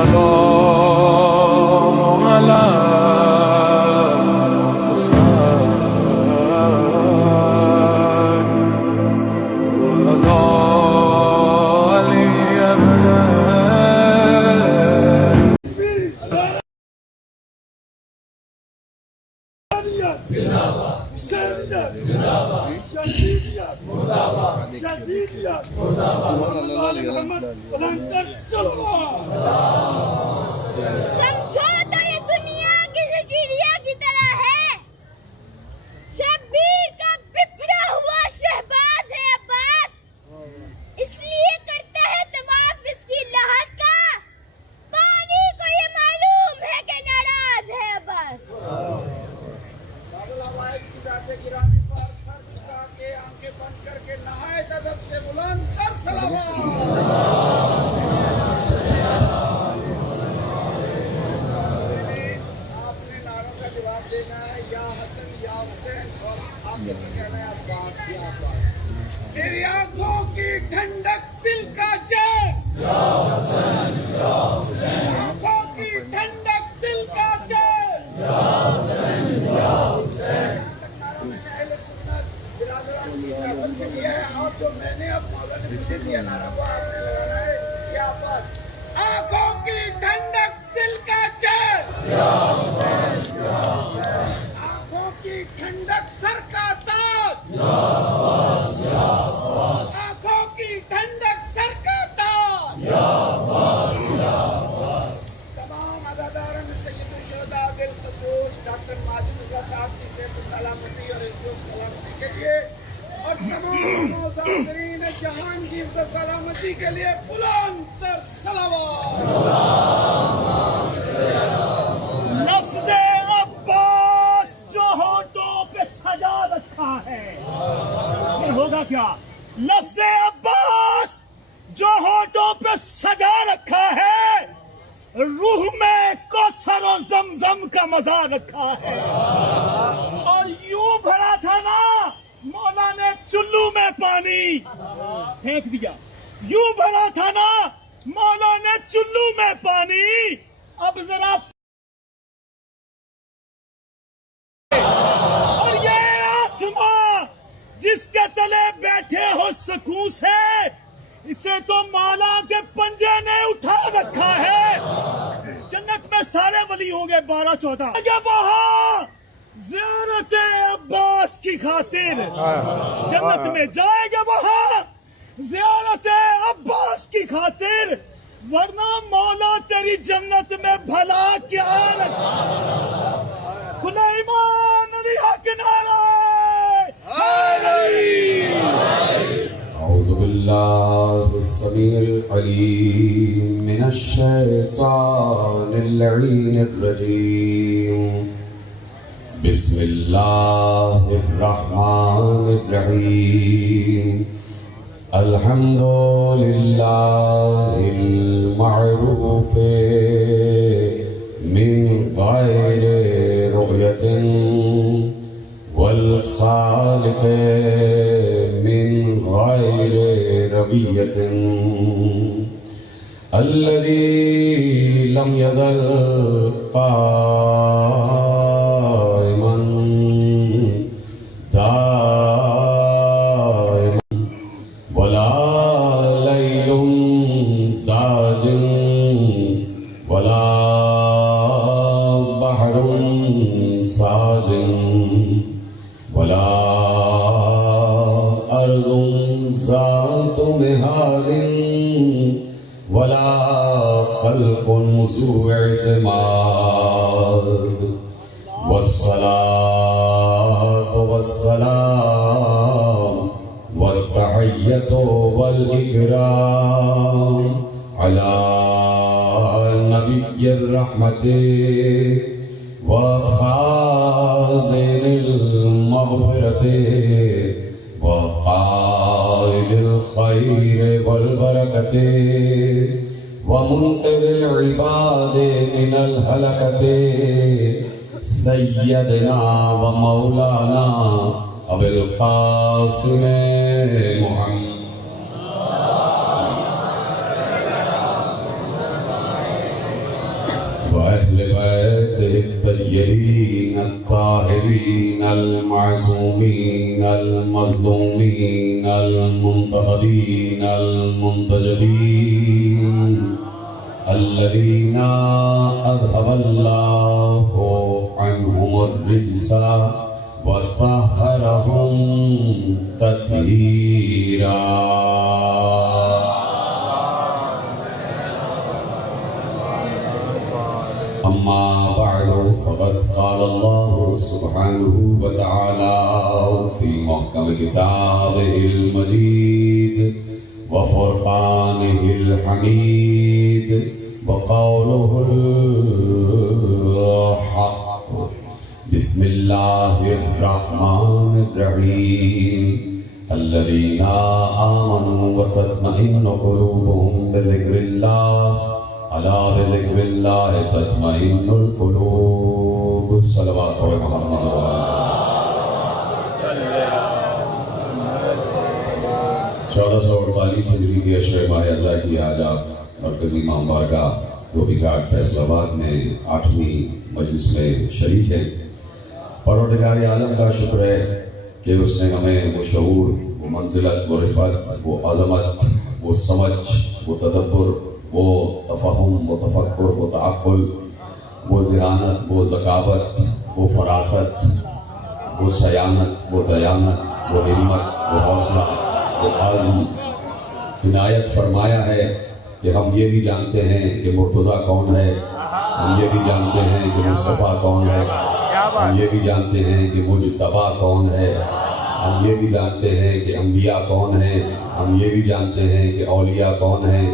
السلام على سمجھو تو یہ دنیا کسی چڑیا کی طرح ہے، شبیر کا بپھرا ہوا شہباز ہے عباس، اس لیے کرتا ہے طواف اس کی لحد کا، پانی کو یہ معلوم ہے کہ ناراض ہے عباس۔ گرامی پر سر جھکا کے آنکھیں بند کر کے نہایت ادب سے بلند کر صلوات۔ آپ نے نعروں کا جواب دینا ہے، یا حسن یا حسین، اور آپ نے کہنا ہے عباس یا عباس۔ میری آنکھوں کی ٹھنڈک دل کا چین، یا حسین یا حسین، آنکھوں کی ٹھنڈک دل کا چین، یا حسین یا حسین۔ اور جو میں نے اب مولا نے مجھے دیا نعرہ وہ آپ نے لگانا ہے، کیا بات؟ آنکھوں کی ٹھنڈک دل کا چین، یا حسین یا حسین، آنکھوں کی ٹھنڈک سر کا تاج، یا عباس یا عباس، آنکھوں کی ٹھنڈک سر کا تاج، یا عباس یا عباس۔ تمام عزاداران سید الشہداء بالخصوص ڈاکٹر ماجد رضا صاحب کی صحت و سلامتی اور عزت و سلامتی کے لیے، اور تمام مزاحرین جہان کی عزت و سلامتی کے لیے بلند تر صلوات۔ لفظ عباس جو ہونٹوں پہ سجا رکھا ہے، یہ ہوگا کیا؟ لفظ عباس جو ہونٹوں پہ سجا رکھا ہے، روح میں کوثر و زمزم کا مزہ رکھا ہے، اور یوں بھرا تھا نا مولا نے چلو میں پانی پھینک دیا، یوں بھرا تھا نا مولا نے چلو میں پانی، اب ذرا اور یہ آسماں جس کے تلے بیٹھے ہو سکون سے، اسے تو مولا کے پنجے نے اٹھا رکھا ہے۔ جنت میں سارے ولی ہوں گے 12-14، وہاں زیارت عباس کی خاطر جنت میں جائے گا، وہاں زیارت عباس کی خاطر، ورنہ مولا تیری جنت میں بھلا کیا رکھا۔ کھلا ایمان علی حق نعرہ اعوذ باللہ السمیع العلیم من الشیطان اللعین الرجیم، بسم اللہ الرحمن الرحیم، الحمد للہ المعروف من غیر رؤیت والخالق من غیر ربیت، الذي لم يزل قائما دائما ولا ليل داج ولا بحر ساج ولا أرض ذات مهاد ولا خلق ذو اعتماد، والصلاة والسلام والتحية والإكرام على نبي الرحمة وخازن المغفرة وقائل الخير والبركة ومنقذ العباد من الهلكة، سيدنا ومولانا أبي القاسم محمد۔ الطيبين الطاهرين المعصومين المظلومين المنتقدين المنتجبين الذين أذهب الله عنهم الرجس وطهرهم تطهيرا. أما بعد فقد قال الله سبحانه وتعالى في محكم كتابه المجيد وفرقانه الحميد وقوله الحق. بسم الله الرحمن الرحيم. الذين آمنوا وتطمئن قلوبهم بذكر الله ألا بذكر الله تطمئن القلوب. صلوات محمد وآله. 1448 ہجری کے اشرے ماہ اعضاء کی آج آپ مرکزی امام بارگاہ دھوبی گھاٹ فیصل آباد میں 8ویں مجلس میں شریک ہیں. پروردگار عالم کا شکر ہے کہ اس نے ہمیں وہ شعور، وہ منزلت، وہ رفعت، وہ عظمت، وہ سمجھ، وہ تدبر، وہ تفہم، وہ تفکر، وہ تعقل، وہ ذہانت، وہ ذکاوت، وہ فراست، وہ سیانت، وہ دیانت، وہ ہمت، وہ حوصلہ، وہ عزم عنایت فرمایا ہے کہ ہم یہ بھی جانتے ہیں کہ مرتضیٰ کون ہے، ہم یہ بھی جانتے ہیں کہ مصطفیٰ کون ہے، ہم یہ بھی جانتے ہیں کہ مجتبیٰ کون ہے، ہم یہ بھی جانتے ہیں کہ انبیاء کون ہیں، ہم یہ بھی جانتے ہیں کہ اولیاء کون ہیں،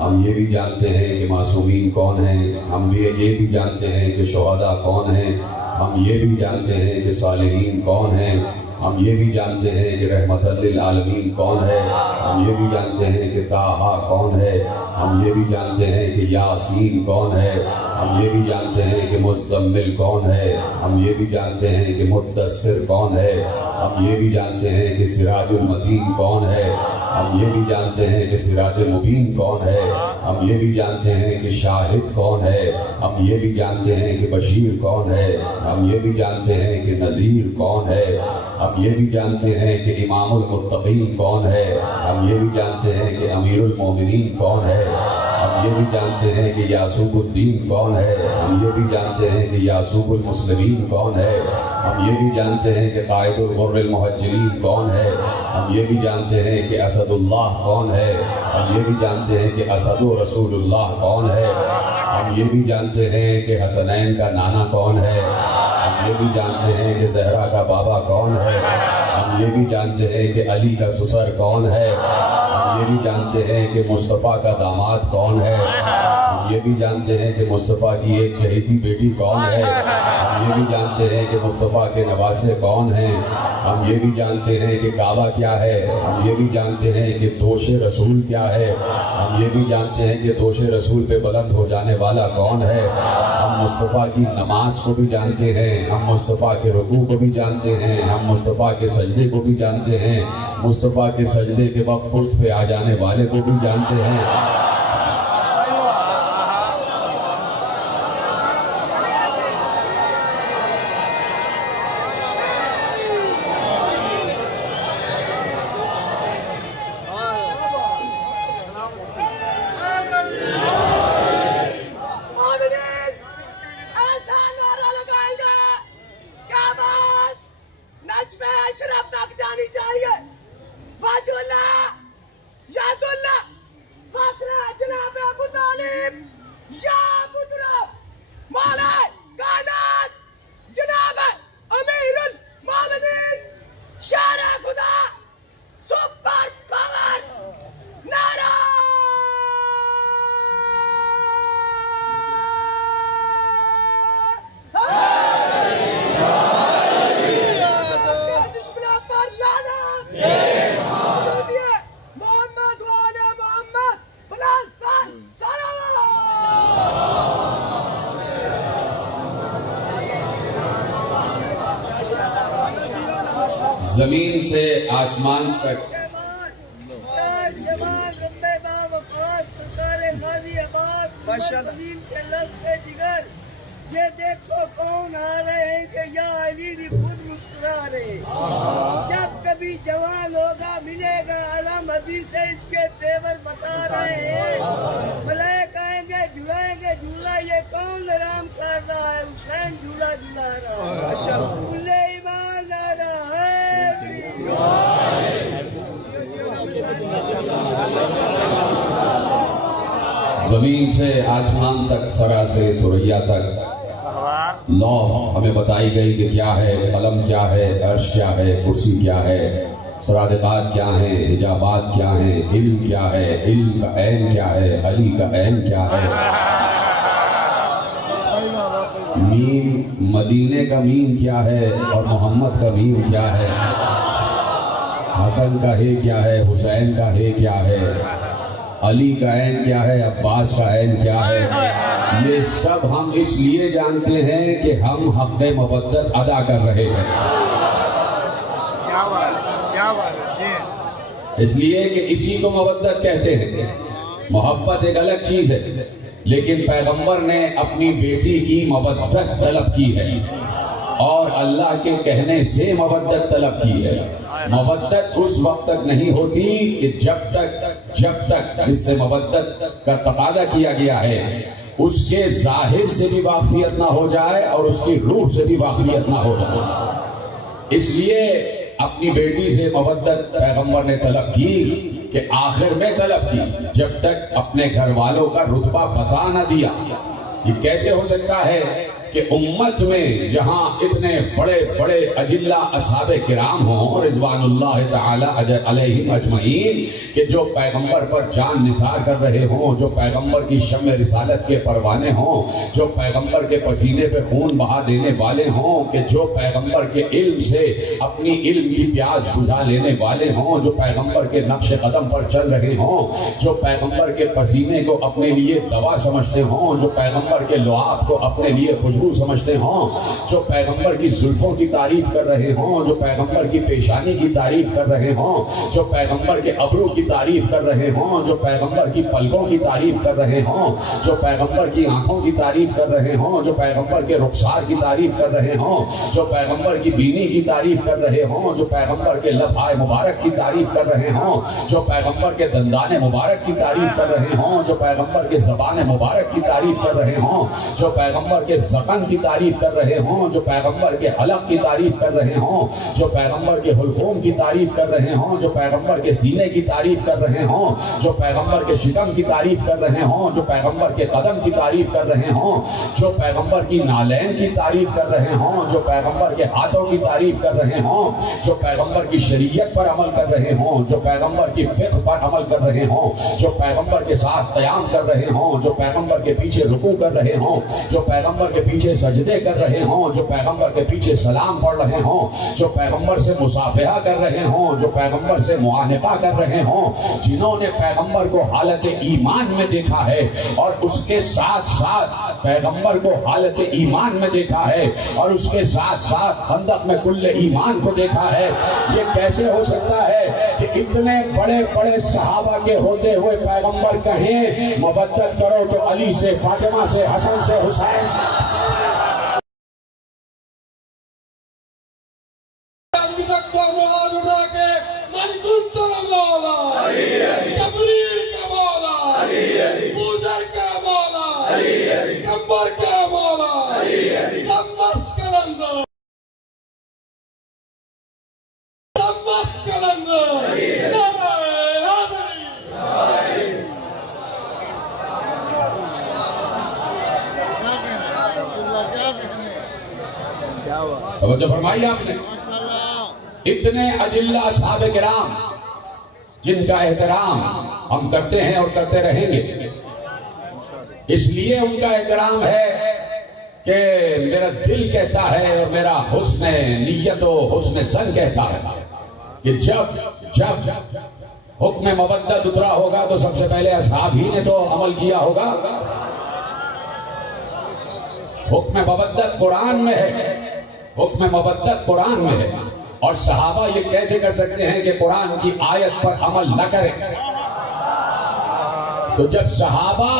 ہم یہ بھی جانتے ہیں کہ معصومین کون ہیں، ہم یہ بھی جانتے ہیں کہ شہداء کون ہیں، ہم یہ بھی جانتے ہیں کہ صالحین کون ہیں، ہم یہ بھی جانتے ہیں کہ رحمت للعالمین کون ہے، ہم یہ بھی جانتے ہیں کہ طٰہٰ کون ہے، ہم یہ بھی جانتے ہیں کہ یاسین کون ہے، ہم یہ بھی جانتے ہیں کہ مزمل کون ہے، ہم یہ بھی جانتے ہیں کہ مدثر کون ہے، ہم یہ بھی جانتے ہیں کہ سراج المتین کون ہے، ہم یہ بھی جانتے ہیں کہ سراج المبین کون ہے، ہم یہ بھی جانتے ہیں کہ شاہد کون ہے، ہم یہ بھی جانتے ہیں کہ بشیر کون ہے، ہم یہ بھی جانتے ہیں کہ نذیر کون ہے، ہم یہ بھی جانتے ہیں کہ امام المتقین کون ہے، ہم یہ بھی جانتے ہیں کہ امیر المومنین کون ہے، ہم یہ بھی جانتے ہیں کہ یعصوب الدین کون ہے، ہم یہ بھی جانتے ہیں کہ یعصوب المسلمین کون ہے، ہم یہ بھی جانتے ہیں کہ قائد الغر المہجرین کون ہے، ہم یہ بھی جانتے ہیں کہ اسد اللہ کون ہے، ہم یہ بھی جانتے ہیں کہ اسد رسول اللہ کون ہے، ہم یہ بھی جانتے ہیں کہ حسنین کا نانا کون ہے، ہم یہ بھی جانتے ہیں کہ زہرا کا بابا کون ہے، ہم یہ بھی جانتے ہیں کہ علی کا سسر کون ہے، ہم یہ بھی جانتے ہیں کہ مصطفیٰ کا داماد کون ہے، ہم یہ بھی جانتے ہیں کہ مصطفیٰ کی ایک چہیتی بیٹی کون ہے، ہم یہ بھی جانتے ہیں کہ مصطفیٰ کے نواسے کون ہیں، ہم یہ بھی جانتے ہیں کہ کعبہ کیا ہے، ہم یہ بھی جانتے ہیں کہ دوش رسول کیا ہے، ہم یہ بھی جانتے ہیں کہ دوش رسول پہ بلند ہو جانے والا کون ہے، ہم مصطفیٰ کی نماز کو بھی جانتے ہیں، ہم مصطفیٰ کے رکوع کو بھی جانتے ہیں، ہم مصطفیٰ کے سجدے کو بھی جانتے ہیں، مصطفیٰ کے سجدے کے وقت پشت پہ آ جانے والے کو بھی جانتے ہیں. اشرف تک جانی چاہیے. واجب اللہ یاد اللہ فخر جناب ابو طالب یا قدرت مولا کائنات جناب امیر المومنین شار خدا سپر پاور نعرہ زمین سے آسمان تک یہ دیکھو کون آ رہے ہیں کہ یا علی بھی خود مسکرا رہے. جب کبھی جوان ہوگا ملے گا علم ابھی سے اس کے تیور بتا رہے ہیں. ملائک آئیں گے جھلائیں گے جھولا یہ کون آرام کر رہا ہے. حسین جھولا جھلا رہا ہے. کلے ایمان آ رہا ہے. زمین سے آسمان تک، سرا سے ثریا تک لوح ہمیں بتائی گئی کہ کیا ہے، قلم کیا ہے، عرش کیا ہے، کرسی کیا ہے، سرادقات کیا ہیں، حجابات کیا ہیں، علم کیا ہے، علم کا عین کیا ہے، علی کا عین کیا ہے. میم مدینے کا میم کیا ہے اور محمد کا میم کیا ہے. حسن کا ہے کیا ہے، حسین کا ہے کیا ہے، علی کا عین کیا ہے، عباس کا عین کیا ہے. یہ سب ہم اس لیے جانتے ہیں کہ ہم حق مودت ادا کر رہے ہیں. اس لیے کہ اسی کو مودت کہتے ہیں. محبت ایک الگ چیز ہے، لیکن پیغمبر نے اپنی بیٹی کی مودت طلب کی ہے اور اللہ کے کہنے سے مودت طلب کی ہے. مودت اس وقت تک نہیں ہوتی کہ جب تک اس سے مودت کا تقاضا کیا گیا ہے اس کے ظاہر سے بھی واقفیت نہ ہو جائے اور اس کی روح سے بھی واقفیت نہ ہو جائے. اس لیے اپنی بیٹی سے مودت پیغمبر نے طلب کی کہ آخر میں طلب کی، جب تک اپنے گھر والوں کا رتبہ بتا نہ دیا. یہ کیسے ہو سکتا ہے کہ امت میں جہاں اتنے بڑے بڑے اجلہ اصحاب کرام ہوں رضوان اللہ تعالی علیہم اجمعین، کہ جو پیغمبر پر جان نثار کر رہے ہوں، جو پیغمبر کی شمع رسالت کے پروانے ہوں، جو پیغمبر کے پسینے پہ خون بہا دینے والے ہوں، کہ جو پیغمبر کے علم سے اپنی علم کی پیاس بجھا لینے والے ہوں، جو پیغمبر کے نقش قدم پر چل رہے ہوں، جو پیغمبر کے پسینے کو اپنے لیے دوا سمجھتے ہوں، جو پیغمبر کے لعاب کو اپنے لیے خوشبو سمجھتے ہوں، جو پیغمبر کی زلفوں کی تعریف کر رہے ہوں، جو پیغمبر کی پیشانی کی تعریف کر رہے ہوں، جو پیغمبر کے ابرو کی تعریف کر رہے ہوں، جو پیغمبر کی پلکوں کی تعریف کر رہے ہوں، جو پیغمبر کی آنکھوں کی تعریف کر رہے ہوں، جو پیغمبر کے رخسار کی تعریف کر رہے ہوں، جو پیغمبر کی بینی کی تعریف کر رہے ہوں، جو پیغمبر کے لبھائے مبارک کی تعریف کر رہے ہوں، جو پیغمبر کے دندان مبارک کی تعریف کر رہے ہوں، جو پیغمبر کے زبان مبارک کی تعریف کر رہے ہوں، جو پیغمبر کے زبان کی تعریف کر رہے ہوں، جو پیغمبر کے حلق کی تعریف کر رہے ہوں، جو پیغمبر کے حلقوم کی تعریف کر رہے ہوں، جو پیغمبر کے سینے کی تعریف کر رہے ہوں، جو پیغمبر کے شکم کی تعریف کر رہے ہوں، جو پیغمبر کے قدم کی تعریف کر رہے ہوں، جو پیغمبر کی نالین کی تعریف کر رہے ہوں، جو پیغمبر کے ہاتھوں کی تعریف کر رہے ہوں، جو پیغمبر کی شریعت پر عمل کر رہے ہوں، جو پیغمبر کی فقہ پر عمل کر رہے ہوں، جو پیغمبر کے ساتھ قیام کر رہے ہوں، جو پیغمبر کے پیچھے رکوع کر رہے ہوں، جو پیغمبر کے پیچھے سجدے کر رہے ہوں، جو پیغمبر کے پیچھے سلام پڑھ رہے ہوں، جو پیغمبر سے مصافحہ کر رہے ہوں، جو پیغمبر سے معانقہ کر رہے ہوں، جنہوں نے پیغمبر کو حالت ایمان میں دیکھا ہے اور اس کے ساتھ ساتھ پیغمبر کو حالت ایمان میں دیکھا ہے اور اس کے ساتھ ساتھ خندق میں کل ایمان کو دیکھا ہے. یہ کیسے ہو سکتا ہے کہ اتنے بڑے بڑے صحابہ کے ہوتے ہوئے پیغمبر کہیں مودت کرو تو علی سے، فاطمہ سے، حسن سے، حسین سے. توجہ فرمائی آپ نے. اتنے اجلہ اصحاب کرام جن کا احترام ہم کرتے ہیں اور کرتے رہیں گے. اس لیے ان کا احترام ہے کہ میرا دل کہتا ہے اور میرا حسن نیت و حسن ظن کہتا ہے کہ جب حکم مودت اترا ہوگا تو سب سے پہلے اصحاب ہی نے تو عمل کیا ہوگا. حکم مودت قرآن میں ہے، حکم مودت قرآن میں ہے، اور صحابہ یہ کیسے کر سکتے ہیں کہ قرآن کی آیت پر عمل نہ کریں؟ تو جب صحابہ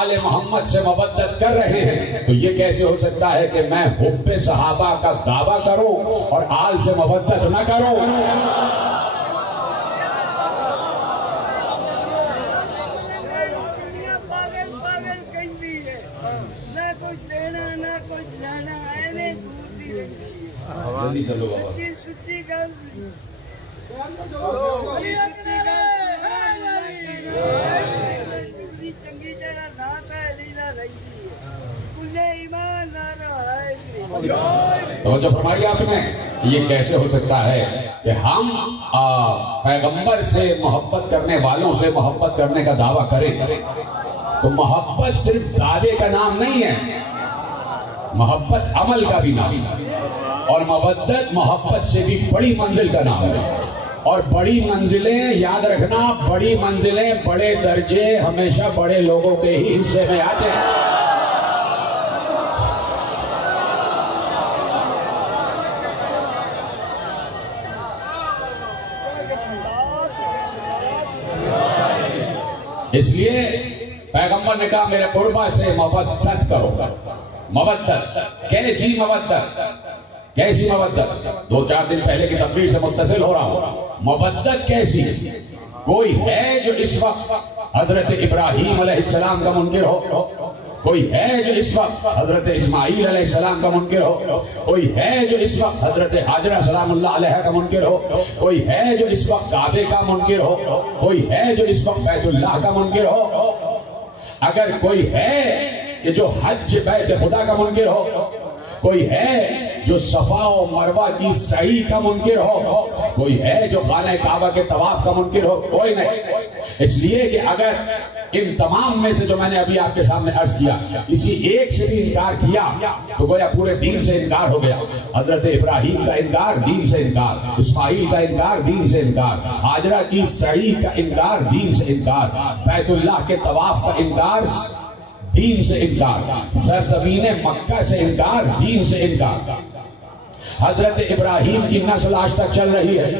آل محمد سے مودت کر رہے ہیں تو یہ کیسے ہو سکتا ہے کہ میں حب صحابہ کا دعویٰ کروں اور آل سے مودت نہ کروں؟ دنیا پاگل پاگل کہندی ہے، نہ کچھ دینا نہ کچھ لینا، ایویں گھومتی رہندی ہے۔ سچی سچی گل چنگی جگہ نہ پہلی نہ رہی کلے ایمان نہ رہے۔ توجہ فرمائی آپ نے، یہ کیسے ہو سکتا ہے کہ ہم پیغمبر سے محبت کرنے والوں سے محبت کرنے کا دعویٰ کریں؟ تو محبت صرف دعوے کا نام نہیں ہے، محبت عمل کا بھی نام ہے، اور مودت محبت سے بھی بڑی منزل کا نام ہے۔ اور بڑی منزلیں یاد رکھنا، بڑی منزلیں بڑے درجے ہمیشہ بڑے لوگوں کے ہی حصے میں آتے ہیں۔ اس لیے پیغمبر نے کہا میرے قربا سے مودت کرو۔ مودت کیسی مودت؟ کیسی مودت؟ 2-4 دن پہلے کی تقریر سے متصل ہو رہا ہوں۔ مودت کیسی؟ کوئی ہے جو اس وقت حضرت ابراہیم علیہ السلام کا منکر ہو؟ کوئی ہے جو اس وقت حضرت اسماعیل علیہ السلام کا منکر ہو؟ کوئی ہے جو اس وقت حضرت حاجرہ سلام اللہ علیہ کا منکر ہو؟ کوئی ہے جو اس وقت کعبے کا منکر ہو؟ کوئی ہے جو اس وقت بیت اللہ کا منکر ہو؟ اگر کوئی ہے کہ جو حج بیت خدا کا منکر ہو، کوئی ہے جو صفا و مروہ کی سعی کا منکر ہو، کوئی ہے جو خانہ کعبہ کے طواف کا منکر ہو، کوئی نہیں۔ اس لیے کہ اگر ان تمام میں سے جو میں نے ابھی آپ کے سامنے عرض کیا کسی ایک سے بھی انکار کیا تو گویا پورے دین سے انکار ہو گیا۔ حضرت ابراہیم کا انکار، دین سے انکار، اسماعیل کا انکار، دین سے انکار، حاجرہ کی سعی کا انکار، دین سے انکار، بیت اللہ کے طواف کا انکار، دین سے انکار، سرزمین مکہ سے انکار، دین سے انکار۔ حضرت ابراہیم کی نسل آج تک چل رہی ہے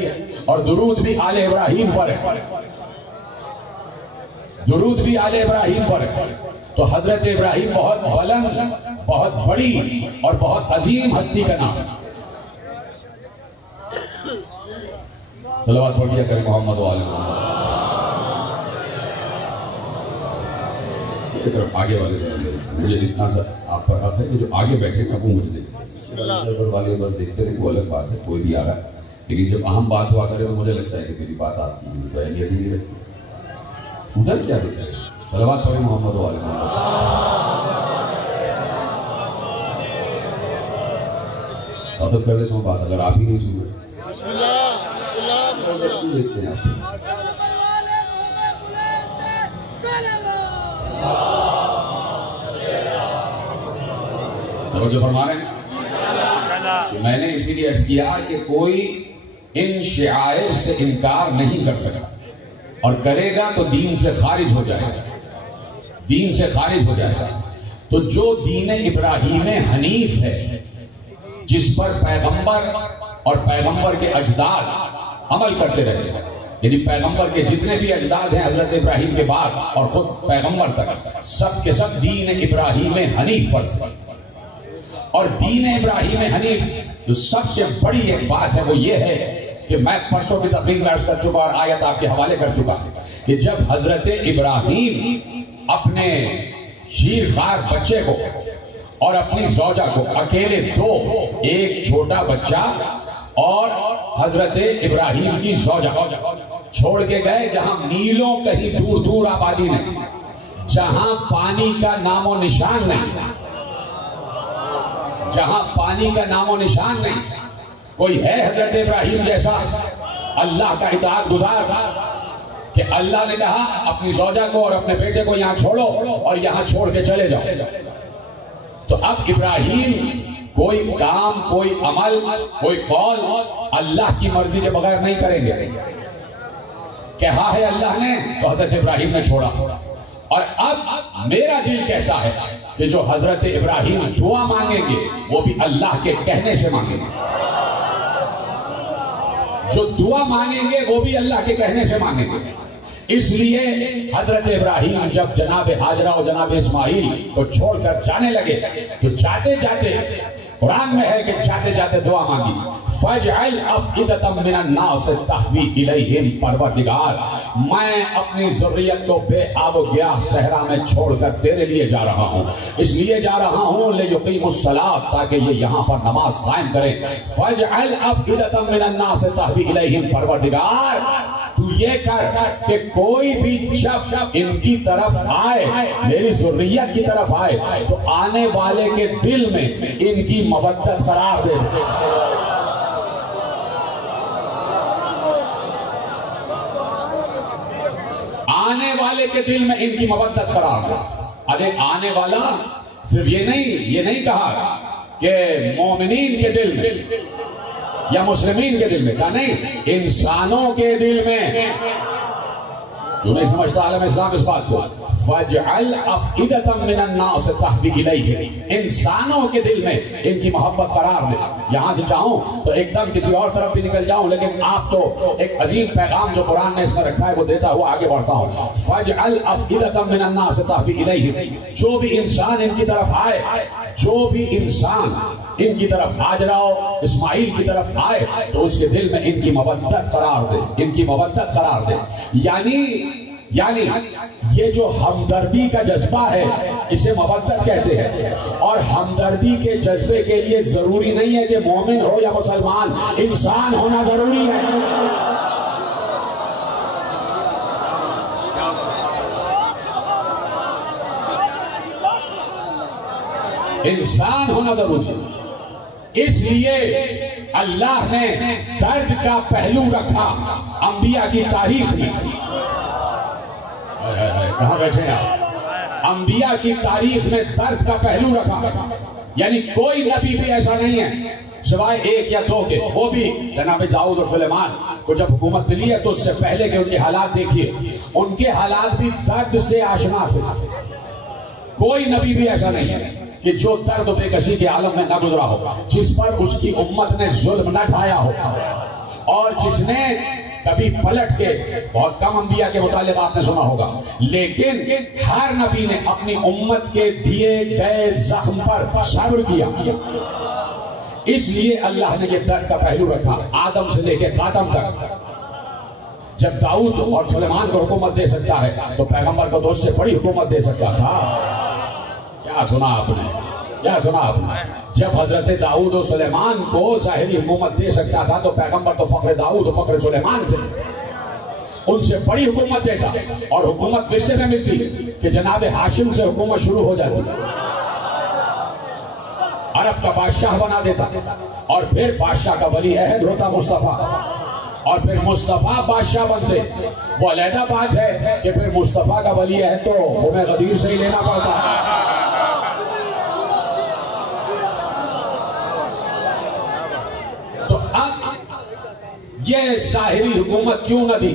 اور درود بھی آل ابراہیم پر ہے، درود بھی آل ابراہیم پر ہے۔ تو حضرت ابراہیم بہت بلند، بہت بڑی اور بہت عظیم ہستی کا نام ہے۔ صلوات پڑھ لیا کریں محمد و آل محمد۔ ایک طرف آگے والے مجھے اتنا سا آپ پر حق ہے کہ جو آگے بیٹھے نا وہ مجھے دیکھتے والے اگر دیکھتے رہے وہ الگ بات ہے، کوئی بھی آ رہا ہے، لیکن جب اہم بات ہوا کرے تو مجھے لگتا ہے کہ میری بات آپ کی اہمیت ہی نہیں رہتی۔ ادھر کیا دیکھتے ہیں؟ صلوات پڑھیں محمد و آل محمد۔ ختم کر دیتا ہوں بات، اگر آپ ہی نہیں سن رہے دیکھتے ہیں آپ۔ توجہ فرما رہے ہیں؟ میں نے اسی لیے عرض کیا کہ کوئی ان شعائر سے انکار نہیں کر سکتا، اور کرے گا تو دین سے خارج ہو جائے گا، دین سے خارج ہو جائے گا۔ تو جو دین ابراہیم حنیف ہے، جس پر پیغمبر اور پیغمبر کے اجداد عمل کرتے رہے، یعنی پیغمبر کے جتنے بھی اجداد ہیں حضرت ابراہیم کے بعد اور خود پیغمبر تک، سب کے سب دین ابراہیم حنیف پر تھے۔ اور دین ابراہیم حنیف جو سب سے بڑی ایک بات ہے وہ یہ ہے کہ میں پرسوں کی تقریر میں عرض کر چکا اور آیت آپ کے حوالے کر چکا کہ جب حضرت ابراہیم اپنے شیرخوار بچے کو اور اپنی زوجہ کو اکیلے دو، ایک چھوٹا بچہ اور حضرت ابراہیم کی زوجہ چھوڑ کے گئے جہاں میلوں کہیں دور دور آبادی نہیں، جہاں پانی کا نام و نشان نہیں، جہاں پانی کا نام و نشان نہیں۔ کوئی ہے حضرت ابراہیم جیسا اللہ کا اطاعت گزار کہ اللہ نے کہا اپنی زوجہ کو اور اپنے بیٹے کو یہاں چھوڑو اور یہاں چھوڑ کے چلے جاؤ؟ تو اب ابراہیم کوئی کام، کوئی عمل، کوئی قول اللہ کی مرضی کے بغیر نہیں کریں گے۔ کہا ہے اللہ نے تو حضرت ابراہیم نے چھوڑا۔ اور اب میرا دل کہتا ہے کہ جو حضرت ابراہیم دعا مانگیں گے وہ بھی اللہ کے کہنے سے مانگیں گے، جو دعا مانگیں گے وہ بھی اللہ کے کہنے سے مانگیں گے۔ اس لیے حضرت ابراہیم جب جناب حاجرہ اور جناب اسماعیل کو چھوڑ کر جانے لگے تو جاتے جاتے قرآن میں ہے کہ جاتے جاتے دعا مانگی فَاجْعَلْ أَفْئِدَةً مِّنَ النَّاسِ تَهْوِي إِلَيْهِمْ پروردگار میں اپنی ذریت کو بے آب و گیاہ صحرا میں چھوڑ کر تیرے لیے جا رہا ہوں، اس لیے جا رہا ہوں لِيُقِيمُوا الصَّلَاةَ تاکہ یہ یہاں پر نماز قائم کریں۔ فَاجْعَلْ أَفْئِدَةً مِّنَ النَّاسِ تَهْوِي إِلَيْهِمْ پروردگار تو یہ کر کہ کوئی بھی جب ان کی طرف آئے، میری ذریت کی طرف آئے تو آنے والے کے دل میں ان کی مودت قرار دے۔ آنے والے کے دل میں ان کی مودت قرار دے۔ ارے آنے والا صرف یہ نہیں کہا کہ مومنین کے دل میں یا مسلمین کے دل میں، کہا نہیں، انسانوں کے دل میں۔ کیوں نہیں سمجھتا عالم اسلام اس بات کو؟ فَاجْعَلْ أَفْئِدَةً مِّنَ النَّاسِ تَهْوِي إِلَيْهِمْ، انسانوں کے دل میں ان کی محبت قرار دے۔ یہاں سے چاہوں تو ایک دم کسی اور طرف بھی نکل جاؤں، لیکن آپ کو ایک عظیم پیغام جو قرآن نے اس میں رکھا ہے وہ دیتا ہوا آگے بڑھتا ہوں۔ فَاجْعَلْ أَفْئِدَةً مِّنَ النَّاسِ تَهْوِي إِلَيْهِمْ، جو بھی انسان ان کی طرف آئے، جو بھی انسان ان کی طرف حاجرہ و اسماعیل کی طرف آئے تو اس کے دل میں ان کی مودت قرار دے، ان کی مودت قرار دے۔ یعنی یہ جو ہمدردی کا جذبہ ہے اسے مودت کہتے ہیں، اور ہمدردی کے جذبے کے لیے ضروری نہیں ہے کہ مومن ہو یا مسلمان، انسان ہونا ضروری ہے۔ انسان ہونا ضروری ہے۔ اس لیے اللہ نے درد کا پہلو رکھا انبیاء کی تاریخ میں۔ کہاں بیٹھے ہیں آپ؟ انبیاء کی تاریخ میں درد کا پہلو رکھا، یعنی کوئی نبی بھی ایسا نہیں ہے سوائے ایک یا دو کے، وہ بھی جناب داؤد اور سلیمان کو جب حکومت ملی ہے تو اس سے پہلے کے ان کے حالات دیکھیے، ان کے حالات بھی درد سے آشنا تھے۔ کوئی نبی بھی ایسا نہیں ہے کہ جو درد و بے کسی کے عالم میں نہ گزرا ہو، جس پر اس کی امت نے ظلم نہ ڈھایا ہو، اور جس نے کبھی پلٹ کے، بہت کم انبیاء کے متعلق آپ نے سنا ہوگا، لیکن ہر نبی نے اپنی امت کے دیے گئے زخم پر صبر کیا۔ اس لیے اللہ نے یہ درد کا پہلو رکھا آدم سے لے کے خاتم تک۔ جب داؤد اور سلیمان کو حکومت دے سکتا ہے تو پیغمبر کو تو اس سے بڑی حکومت دے سکتا تھا۔ کیا سنا آپ نے؟ کیا سنا آپ نے؟ جب حضرت داؤد و سلیمان کو ظاہری حکومت دے سکتا تھا تو پیغمبر تو فخر داؤد و فخر سلیمان تھے، ان سے بڑی حکومت دیتا، اور حکومت ویسے میں ملتی کہ جناب ہاشم سے حکومت شروع ہو جاتی، عرب کا بادشاہ بنا دیتا، اور پھر بادشاہ کا ولی عہد ہوتا مصطفیٰ، اور پھر مصطفیٰ بادشاہ بنتے۔ وہ علیحدہ بات ہے کہ پھر مصطفیٰ کا ولی عہد تو ہمیں غدیر سے ہی لینا پڑتا۔ تو اب یہ ظاہری حکومت کیوں نہ دی؟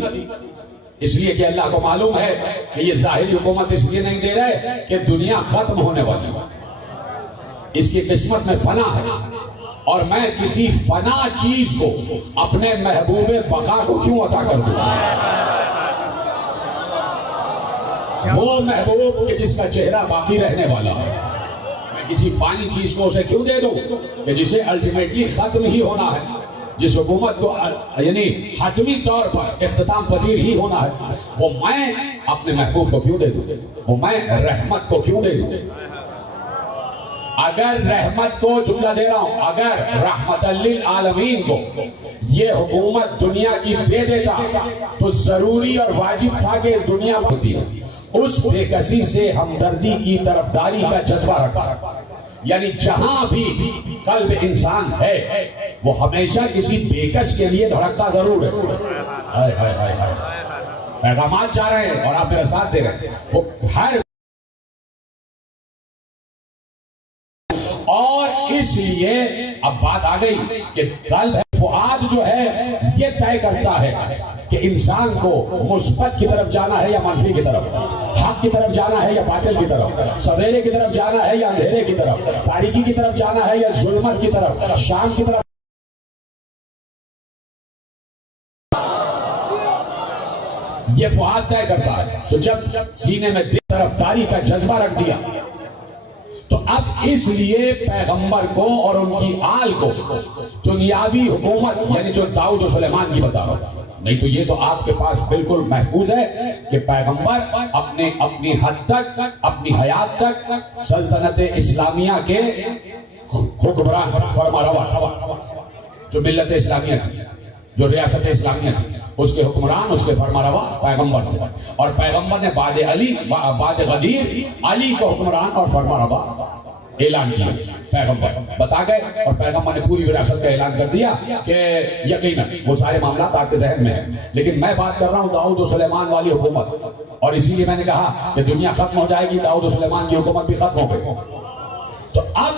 اس لیے کہ اللہ کو معلوم ہے کہ یہ ظاہری حکومت اس لیے نہیں دے رہے کہ دنیا ختم ہونے والی ہے، اس کی قسمت میں فنا ہے، اور میں کسی فنا چیز کو اپنے محبوب بقا کو کیوں عطا کر دوں؟ وہ محبوب کہ جس کا چہرہ باقی رہنے والا ہے، میں کسی فانی چیز کو اسے کیوں دے دوں کہ جسے الٹیمیٹلی ختم ہی ہونا ہے، جس حکومت کو یعنی حتمی طور پر اختتام پذیر ہی ہونا ہے، وہ میں اپنے محبوب کو کیوں دے دوں؟ وہ میں رحمت کو کیوں دے دوں؟ اگر رحمت کو، جملہ دے رہا ہوں، اگر رحمت للعالمین کو یہ حکومت دنیا کی دے دیتا تو ضروری اور واجب تھا کہ اس دنیا میں ہوتی ہے اس بے کسی سے ہمدردی کی طرفداری کا جذبہ رکھا، یعنی جہاں بھی قلب انسان ہے وہ ہمیشہ کسی بے کس کے لیے دھڑکتا ضرور ہے۔ پیغامات جا رہے ہیں اور آپ میرا ساتھ دے رہے ہیں، وہ ہر، اور اس لیے اب بات آ گئی کہ قلب ہے، فؤاد جو ہے یہ طے کرتا ہے کہ انسان کو مثبت کی طرف جانا ہے یا منفی کی طرف، حق کی طرف جانا ہے یا باطل کی طرف، سویرے کی طرف جانا ہے یا اندھیرے کی طرف، تاریکی کی طرف جانا ہے یا ظلمت کی طرف، شام کی طرف۔ یہ فؤاد طے کرتا ہے. تو جب سینے میں طرفداری کا جذبہ رکھ دیا تو اب اس لیے پیغمبر کو اور ان کی آل کو دنیاوی حکومت یعنی جو داؤد و سلیمان کی بتا رہا ہوں, نہیں تو یہ تو آپ کے پاس بالکل محفوظ ہے کہ پیغمبر اپنی حد تک اپنی حیات تک سلطنت اسلامیہ کے حکمران فرمانروا, جو ملت اسلامیہ تھی, جو ریاست اسلامیہ تھی, اس کے حکمران, اس کے فرمانروا پیغمبر تھے. اور پیغمبر نے بعد غدیر علی کو حکمران اور فرمانروا اعلان کیا. پیغمبر بتا گئے اور پیغمبر نے پوری وراثت کا اعلان کر دیا کہ یقیناً وہ سارے معاملات آپ کے ذہن میں ہیں, لیکن میں بات کر رہا ہوں داؤد و سلیمان والی حکومت. اور اسی لیے میں نے کہا کہ دنیا ختم ہو جائے گی, داؤد و سلیمان کی حکومت بھی ختم ہو گئی. تو اب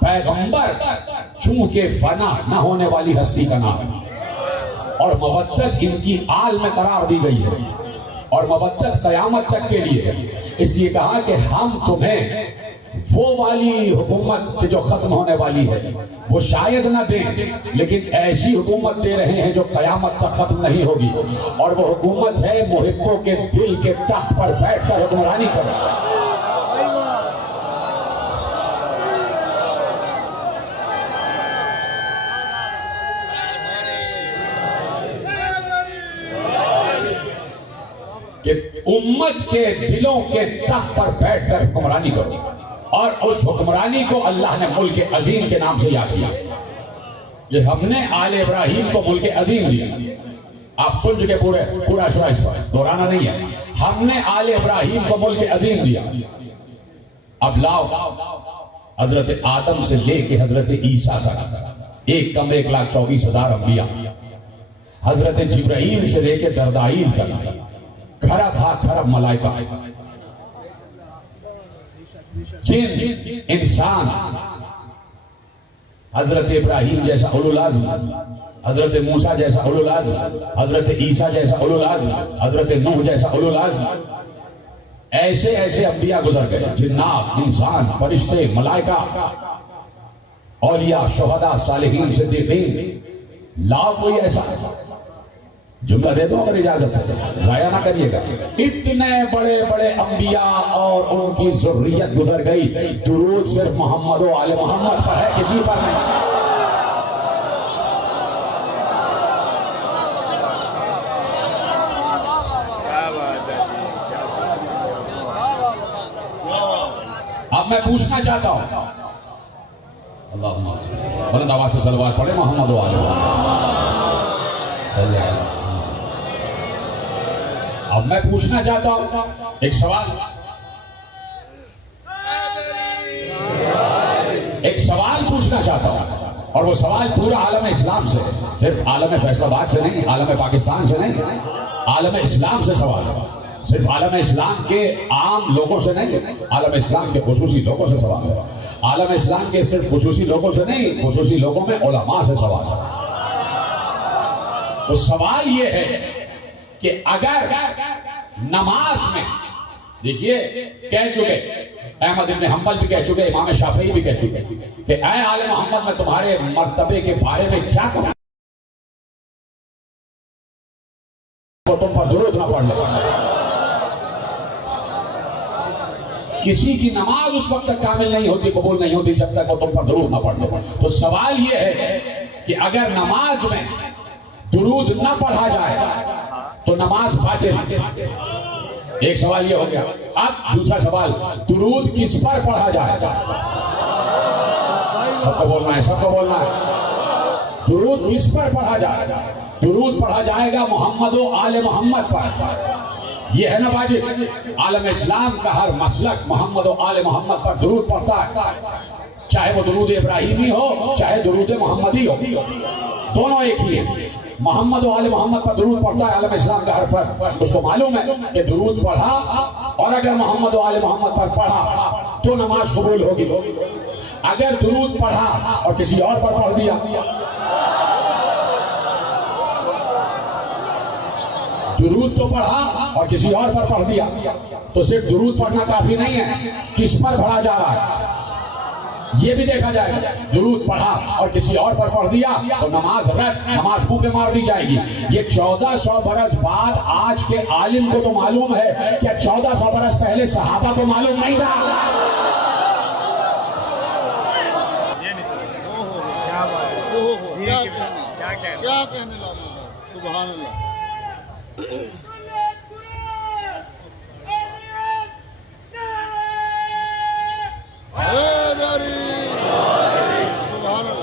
پیغمبر چونکہ فنا نہ ہونے والی ہستی کا نام ہے اور مودت ان کی آل میں قرار دی گئی ہے اور مودت قیامت تک کے لیے ہے, اس لیے کہا کہ ہم تمہیں وہ والی حکومت جو ختم ہونے والی ہے وہ شاید نہ دیں, لیکن ایسی حکومت دے رہے ہیں جو قیامت تک ختم نہیں ہوگی. اور وہ حکومت ہے محبوں کے دل کے تخت پر بیٹھ کر حکمرانی کرے. کہ امت کے دلوں کے تخت پر بیٹھ کر حکمرانی کرو, اور اس حکمرانی کو اللہ نے ملک عظیم کے نام سے یاد کیا. کہ ہم نے آل ابراہیم کو ملک عظیم دیا. آپ سن چکے پورا شعر, اس پر دہرانا نہیں ہے. ہم نے آل ابراہیم کو ملک عظیم دیا. اب لاؤ حضرت آدم سے لے کے حضرت عیسیٰ تک 1,24,000 انبیاء, حضرت جبرائیل سے لے کے دردائیل تک کھرب ملائکہ, جن انسان, حضرت ابراہیم جیسا اولو العزم, حضرت موسیٰ جیسا اولو العزم, حضرت عیسیٰ جیسا اولو العزم, حضرت نوح جیسا اولو العزم, ایسے انبیاء گزر گئے. جنات, انسان, فرشتے, ملائکہ, اولیاء, شہداء, صالحین, صدیقین. لاؤ کوئی ایسا جملہ دے دو اگر اجازت سے, ضائع نہ کریے گا. اتنے بڑے بڑے انبیاء اور ان کی ذریت گزر گئی, درود صرف محمد و آل محمد پر ہے, کسی پر نہیں. اب میں پوچھنا چاہتا ہوں, اللہم بلند آواز سے صلوات پڑھیں محمد و آل محمد. اب میں پوچھنا چاہتا ہوں ایک سوال پوچھنا چاہتا ہوں, اور وہ سوال پورا عالم اسلام سے, صرف عالم فیصل آباد سے نہیں, عالم پاکستان سے نہیں, عالم اسلام سے سوال ہے. صرف عالم اسلام کے عام لوگوں سے نہیں, عالم اسلام کے خصوصی لوگوں سے سوال ہے. عالم اسلام کے صرف خصوصی لوگوں سے نہیں, خصوصی لوگوں میں علماء سے سوال ہے. تو سوال یہ ہے کہ اگر نماز میں, دیکھیے کہہ چکے, احمد بن حنبل بھی کہہ چکے, امام شافعی بھی کہہ چکے کہ اے آل محمد میں تمہارے مرتبے کے بارے میں کیا کہوں, وہ تم پر درود نہ پڑھ لے. کسی کی نماز اس وقت تک کامل نہیں ہوتی, قبول نہیں ہوتی جب تک وہ تم پر درود نہ پڑھ لے. تو سوال یہ ہے کہ اگر نماز میں درود نہ پڑھا جائے تو نماز باطل. ایک سوال یہ ہو گیا. اب دوسرا سوال, درود کس پر پڑھا جائے گا؟ سب کو بولنا ہے, سب کو بولنا ہے. درود کس پر پڑھا جائے گا؟ درود پڑھا جائے گا محمد و آل محمد پر. یہ ہے نا واجب. عالم اسلام کا ہر مسلک محمد و آل محمد پر درود پڑھتا ہے, چاہے وہ درود ابراہیمی ہو چاہے درود محمدی ہو, دونوں ایک ہی ہیں. محمد و آل محمد پر درود پڑھتا ہے عالم اسلام کا ہر فرد. اس کو معلوم ہے کہ درود پڑھا اور اگر محمد و آل محمد پر پڑھا تو نماز قبول ہوگی. اگر درود پڑھا اور کسی اور پر پڑھ دیا, درود تو پڑھا اور کسی اور پر پڑھ دیا, تو صرف درود پڑھنا کافی نہیں ہے. کس پر پڑھا جا رہا ہے؟ یہ بھی دیکھا جائے گا. درود پڑھا اور کسی اور پر پڑھ دیا تو نماز رد، نماز منہ پہ مار دی جائے گی. یہ 1400 برس بعد آج کے عالم کو تو معلوم ہے، کیا 1400 برس پہلے صحابہ کو معلوم نہیں تھا؟ کیا کہنے لگا، سبحان اللہ. سبحان اللہ.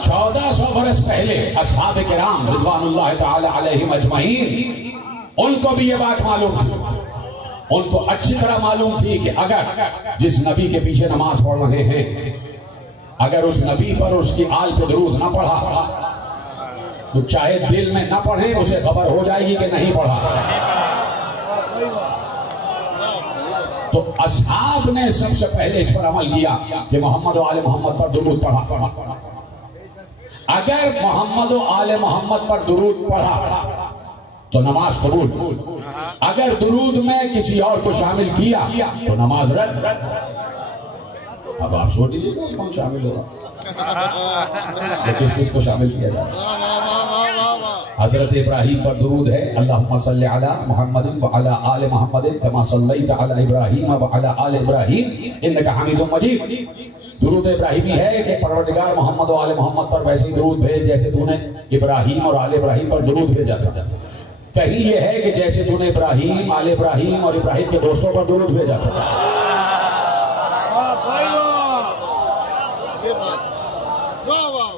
1400 برس پہلے اصحاب کرام رضوان اللہ تعالی علیہم اجمعین، ان کو بھی یہ بات معلوم تھی. ان کو اچھی طرح معلوم تھی کہ اگر جس نبی کے پیچھے نماز پڑھ رہے ہیں، اگر اس نبی پر اس کی آل پہ درود نہ پڑھا تو چاہے دل میں نہ پڑھیں، اسے خبر ہو جائے گی کہ نہیں پڑھا. تو اصحاب نے سب سے پہلے اس پر عمل کیا کہ محمد و آل محمد پر درود پڑھا. اگر محمد و آل محمد پر درود پڑھا تو نماز قبول. اگر درود میں کسی اور کو شامل کیا تو نماز رد. اب آپ سوچ لیجیے کون شامل ہوگا، کس کس کو شامل کیا جائے. حضرت ابراہیم پر درود ہے، اللہم صلی علی محمد وعلی آل محمد کما صلیت علی ابراہیم وعلی آل ابراہیم انک حمید مجید. درود ابراہیمی ہے کہ پروردگار محمد و آل محمد پر ویسے درود بھیج جیسے تو نے ابراہیم اور آل ابراہیم پر درود بھیجا تھا. کہیں یہ ہے کہ جیسے تو نے ابراہیم، آل ابراہیم اور ابراہیم کے دوستوں پر درود بھیجا تھا.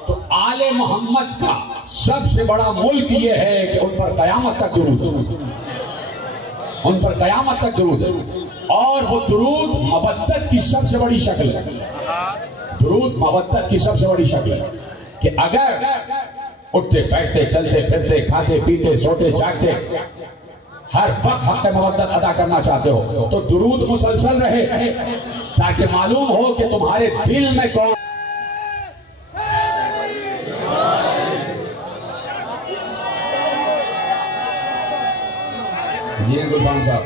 تو آل محمد کا سب سے بڑا ملک یہ ہے کہ ان پر قیامت تک درود، ان پر قیامت تک درود. اور وہ درود مودت کی سب سے بڑی شکل ہے. درود مودت کی سب سے بڑی شکل ہے کہ اگر اٹھتے بیٹھتے چلتے پھرتے کھاتے پیتے سوتے جاگتے ہر وقت حق مودت ادا کرنا چاہتے ہو تو درود مسلسل رہے، تاکہ معلوم ہو کہ تمہارے دل میں کون. جی گلفام صاحب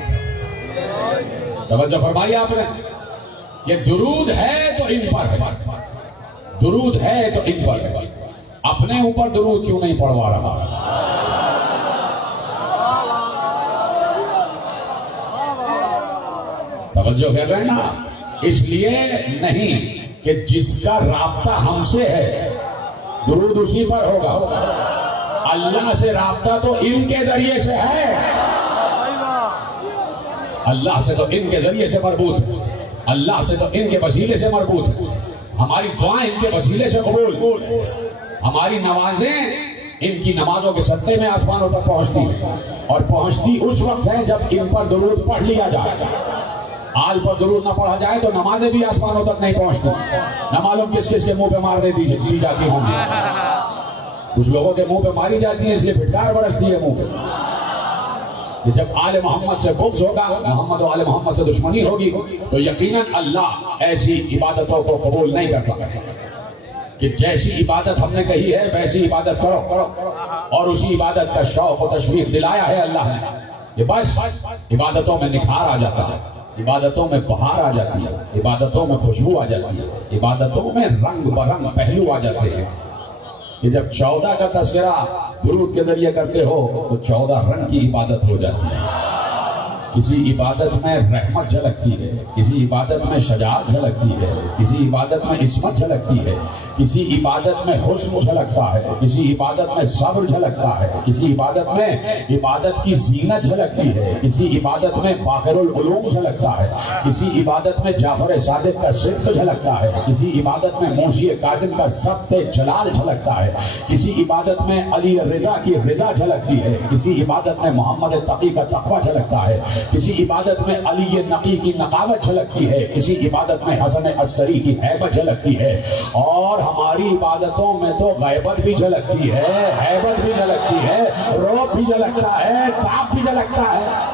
توجہ فرمائی آپ نے. یہ درود ہے تو ان پر ہے، درود ہے تو ان پر ہے. اپنے اوپر درود کیوں نہیں پڑھوا رہا؟ توجہ کر رہے ہیں نا. اس لیے نہیں کہ جس کا رابطہ ہم سے ہے درود اسی پر ہوگا. اللہ سے رابطہ تو ان کے ذریعے سے ہے، اللہ سے تو ان کے ذریعے سے مربوط، اللہ سے تو ان کے وسیلے سے مربوط. ہماری دعائیں ان کے وسیلے سے قبول، ہماری نمازیں ان کی نمازوں کے صدقے میں آسمانوں تک پہنچتی، اور پہنچتی اس وقت ہے جب ان پر درود پڑھ لیا جائے. آل پر درود نہ پڑھا جائے تو نمازیں بھی آسمانوں تک نہیں پہنچتی. نہ معلوم کس کس کے منہ پہ مار دی جاتی ہوں گی. کچھ لوگوں کے منہ پہ ماری جاتی ہیں اس لیے پھٹکار برستی ہے منہ پہ. کہ جب آل محمد سے بغض ہوگا، محمد و آل محمد سے دشمنی ہوگی تو یقیناً اللہ ایسی عبادتوں کو قبول نہیں کرتا. کہ جیسی عبادت ہم نے کہی ہے ویسی عبادت کرو، اور اسی عبادت کا شوق و تشویق دلایا ہے اللہ نے. یہ بس عبادتوں میں نکھار آ جاتا ہے، عبادتوں میں بہار آ جاتی ہے، عبادتوں میں خوشبو آ جاتی ہے، عبادتوں میں رنگ برنگ پہلو آ جاتے ہیں. کہ جب 14 کا تذکرہ درود کے ذریعے کرتے ہو تو 14 رنگ کی عبادت ہو جاتی ہے. کسی عبادت میں رحمت جھلکتی ہے، کسی عبادت میں شجاعت جھلکتی ہے، کسی عبادت میں عصمت جھلکتی ہے، کسی عبادت میں حسن جھلکتا ہے، کسی عبادت میں صبر جھلکتا ہے، کسی عبادت میں عبادت کی زینت جھلکتی ہے، کسی عبادت میں باقر العلوم جھلکتا ہے، کسی عبادت میں جعفر صادق کا صدق جھلکتا ہے، کسی عبادت میں موسی کاظم کا ضبط جلال جھلکتا ہے، کسی عبادت میں علی رضا کی رضا جھلکتی ہے، کسی عبادت میں محمد تقی کا تقوی جھلکتا ہے، کسی عبادت میں علی نقی کی نقاوت جھلکتی ہے، کسی عبادت میں حسن عسکری کی ہیبت جھلکتی ہے. اور ہماری عبادتوں میں تو غیبت بھی جھلکتی ہے، ہیبت بھی جھلکتی ہے، رعب بھی جھلکتا ہے، تاپ بھی جھلکتا ہے.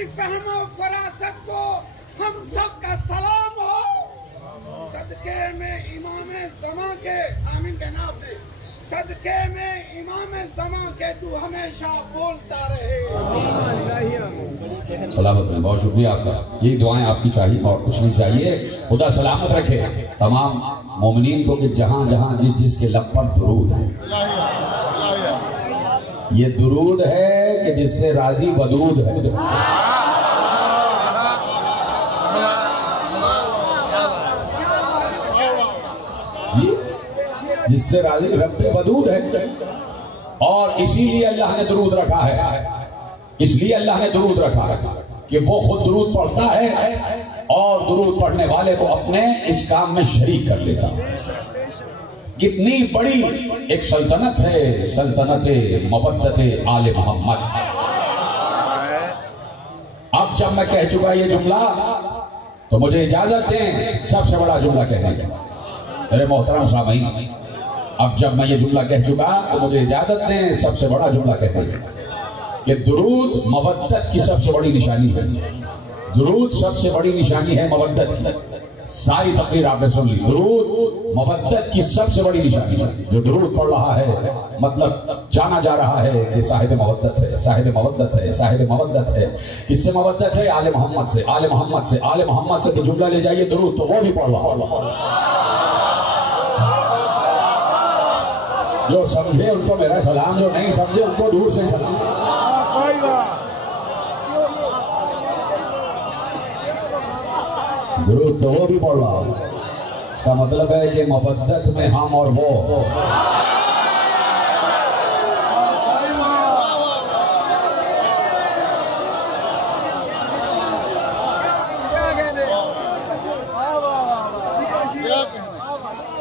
تمہاری فہم و فراست کو ہم سب کا سلام ہو. صدقے میں امام زمان کے آمین کہنا آپ نے. صدقے میں امام زمان کے تو ہمیشہ بولتا رہے. سلامت رہے. بہت شکریہ آپ کا. یہی دعائیں آپ کی چاہیے اور کچھ نہیں چاہیے. خدا سلامت رکھے تمام مومنین کو کہ جہاں جہاں جس کے لب پر درود ہے. یہ درود ہے کہ جس سے راضی ودود ہے. جس سے راضی رب ودود ہے. اور اسی لیے اللہ نے درود رکھا ہے. اس لیے اللہ نے درود رکھا ہے کہ وہ خود درود پڑھتا ہے اور درود پڑھنے والے کو اپنے اس کام میں شریک کر لیتا. کتنی بڑی ایک سلطنت ہے, سلطنت مودت آل محمد. اب جب میں کہہ چکا یہ جملہ تو مجھے اجازت دیں سب سے بڑا جملہ کہنے کا. میرے محترم سامعین, اب جب میں یہ جملہ کہہ چکا تو مجھے اجازت دیں سب سے بڑا جملہ کہنے کا کہ درود مودت کی سب سے بڑی نشانی ہے. درود سب سے بڑی نشانی ہے مودت کی. ساری تقریر آپ نے سن لی. درود مودت کی سب سے بڑی نشانی ہے. جو درود پڑھ رہا ہے مطلب جانا جا رہا ہے کہ صاحب مودت ہے, صاحب مودت ہے, صاحب مودت ہے. کس سے مودت ہے؟ آل محمد سے. آل محمد سے. آل محمد سے تو جملہ لے جائیے درود تو وہ بھی پڑھ رہا. جو سمجھے ان کو میرا سلام, جو نہیں سمجھے ان کو دور سے سلام. درود تو وہ بھی پڑھ رہا. اس کا مطلب ہے کہ مودت میں ہم اور وہ.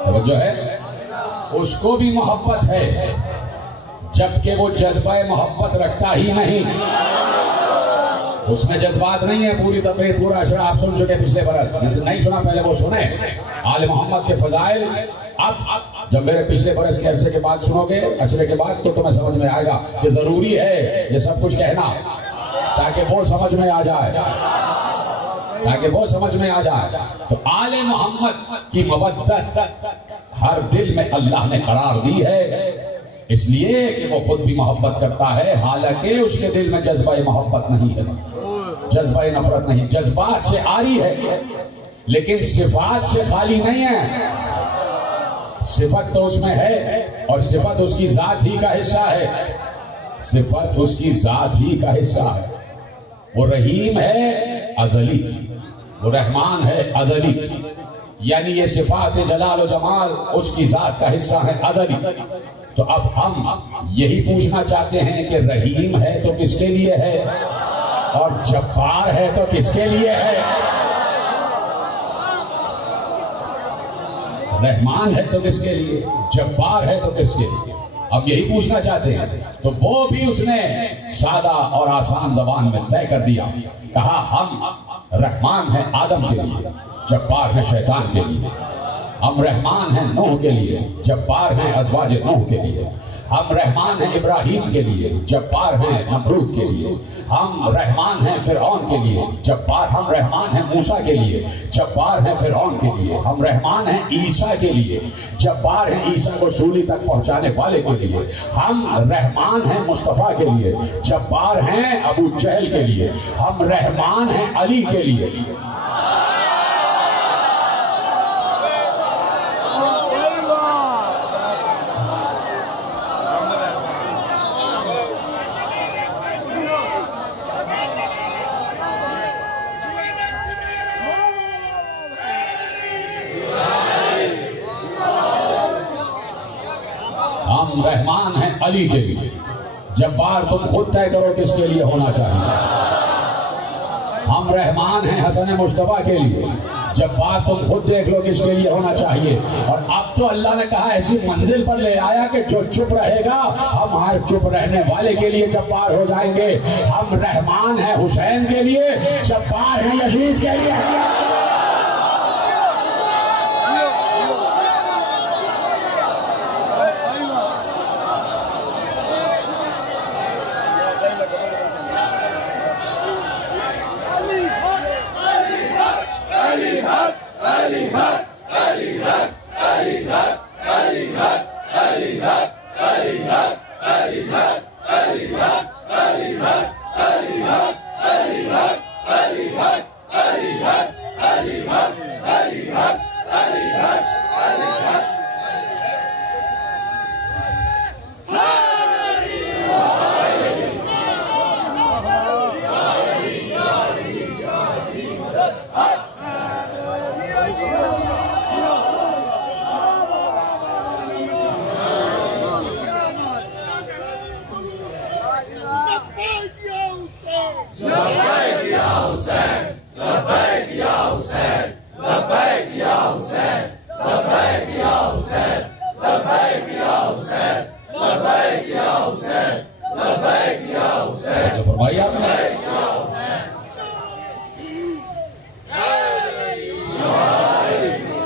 توجہ ہے. اس کو بھی محبت ہے جبکہ وہ جذبہ محبت رکھتا ہی نہیں. اس میں جذبات نہیں ہے. پوری تقریر پورا اشرا آپ سن چکے پچھلے برس. جس نے نہیں سنا پہلے وہ سنے. آل محمد کے فضائل اب جب میرے پچھلے برس کے عرصے کے بعد سنو گے, اشرے کے بعد, تو تمہیں سمجھ میں آئے گا کہ ضروری ہے یہ سب کچھ کہنا تاکہ وہ سمجھ میں آ جائے, تاکہ وہ سمجھ میں آ جائے. تو آل محمد کی مودت ہر دل میں اللہ نے قرار دی ہے, اس لیے کہ وہ خود بھی محبت کرتا ہے, حالانکہ اس کے دل میں جذبہ محبت نہیں ہے, جذبہ نفرت نہیں. جذبات سے آری ہے لیکن صفات سے خالی نہیں ہے. صفت تو اس میں ہے اور صفت اس کی ذات ہی کا حصہ ہے. صفت اس کی ذات ہی کا حصہ ہے. وہ رحیم ہے ازلی, وہ رحمان ہے ازلی. یعنی یہ صفات جلال و جمال اس کی ذات کا حصہ ہے ازلی. تو اب ہم یہی پوچھنا چاہتے ہیں کہ رحیم ہے تو کس کے لیے ہے, اور جبار ہے تو کس کے لیے ہے. رحمان ہے تو کس کے لیے, جبار ہے تو کس کے لیے. اب یہی پوچھنا چاہتے ہیں. تو وہ بھی اس نے سادہ اور آسان زبان میں طے کر دیا. کہا ہم رحمان ہیں آدم کے لیے, جبار ہیں شیطان کے لیے. ہم رحمان ہیں نوح کے لیے, جبار ہیں ازواج نوح کے لیے. ہم رحمان ہیں ابراہیم کے لیے, جبار ہیں نمرود کے لیے. ہم رحمان ہیں فرعون کے لیے, جبار. ہم رحمان ہیں موسیٰ کے لیے, جبار ہیں فرعون کے لیے. ہم رحمان ہیں عیسیٰ کے لیے, جبار ہیں عیسیٰ کو سولی تک پہنچانے والے کے لیے. ہم رحمان ہیں مصطفیٰ کے لیے, جبار ہیں ابو جہل کے لیے. ہم رحمان ہیں علی کے لیے. ہم رحمان ہیں علی کے لیے, جبار تم خود طے کرو کس کے لیے ہونا چاہیے. ہم رحمان ہیں حسن مصطفیٰ کے لیے, جبار تم خود دیکھ لو کس کے لیے ہونا چاہیے. اور اب تو اللہ نے کہا ایسی منزل پر لے آیا کہ جو چپ رہے گا ہم ہر چپ رہنے والے کے لیے جبار ہو جائیں گے. ہم رحمان ہیں حسین کے لیے, جبار ہیں یزید کے لیے. تو فرمایا آپ نے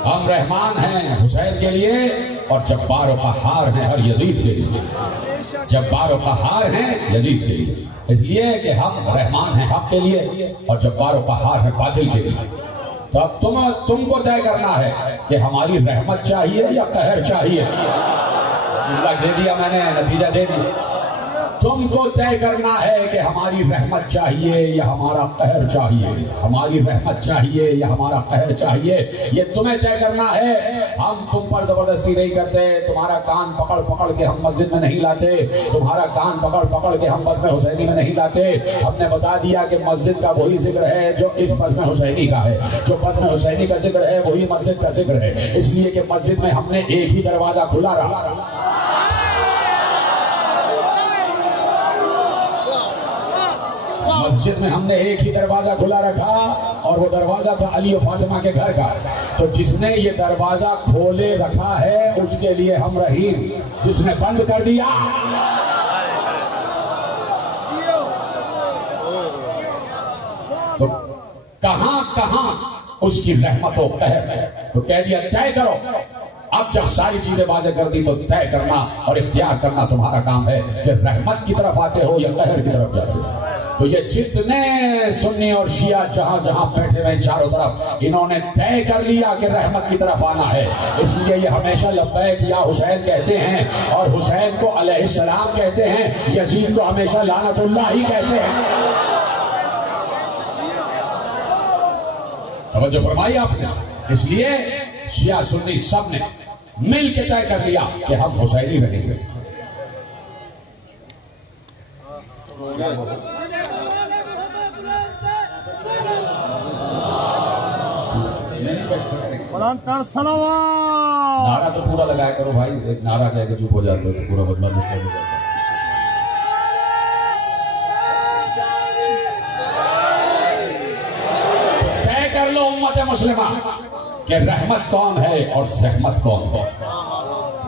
ہم رحمان ہیں حسین کے لیے اور جبار و قہار ہیں ہر یزید کے لیے. جبار و قہار ہیں یزید کے لیے، اس لیے کہ ہم رحمان ہیں حق کے لیے اور جبار و قہار ہیں باطل کے لیے. تو اب تم کو طے کرنا ہے کہ ہماری رحمت چاہیے یا قہر چاہیے. اللہ دے دیا میں نے، نتیجہ دے دیا. تم کو طے کرنا ہے کہ ہماری رحمت چاہیے یا ہمارا قہر چاہیے. ہماری رحمت چاہیے یا ہمارا قہر چاہیے، یہ تمہیں طے کرنا ہے. ہم تم پر زبردستی نہیں کرتے. تمہارا کان پکڑ پکڑ کے ہم مسجد میں نہیں لاتے. تمہارا کان پکڑ پکڑ کے ہم بزم حسینی میں نہیں لاتے. ہم نے بتا دیا کہ مسجد کا وہی ذکر ہے جو اس بزم حسینی کا ہے. جو بزم حسینی کا ذکر ہے وہی مسجد کا ذکر ہے. اس لیے کہ مسجد میں ہم نے ایک ہی دروازہ کھلا رہا. مسجد میں ہم نے ایک ہی دروازہ کھلا رکھا اور وہ دروازہ تھا علی و فاطمہ کے گھر کا. تو جس نے یہ دروازہ کھولے رکھا ہے اس کے لیے ہم رحیم، جس نے بند کر دیا تو کہاں کہاں اس کی رحمت و قہر ہے. تو کہہ دیا طے کرو. اب جب ساری چیزیں واضح کر دی تو طے کرنا اور اختیار کرنا تمہارا کام ہے کہ رحمت کی طرف آتے ہو یا قہر کی طرف جاتے ہو. تو یہ جتنے سنی اور شیعہ جہاں جہاں بیٹھے ہوئے چاروں طرف، انہوں نے طے کر لیا کہ رحمت کی طرف آنا ہے. اس لیے یہ ہمیشہ لبیک یا حسین کہتے ہیں اور حسین کو علیہ السلام کہتے ہیں. یزید کو ہمیشہ لعنت اللہ ہی کہتے ہیں. توجہ فرمائی آپ نے. اس لیے شیعہ سنی سب نے مل کے طے کر لیا کہ ہم حسینی رہیں گے. نعرہ تو پورا لگایا کرو بھائی. ایک نعرہ کہہ کے چپ ہو جاتے ہو تو پورا بدلا مشکل ہو جاتا ہے. طے کر لو امت مسلمہ کہ رحمت کون ہے اور زحمت کون ہے.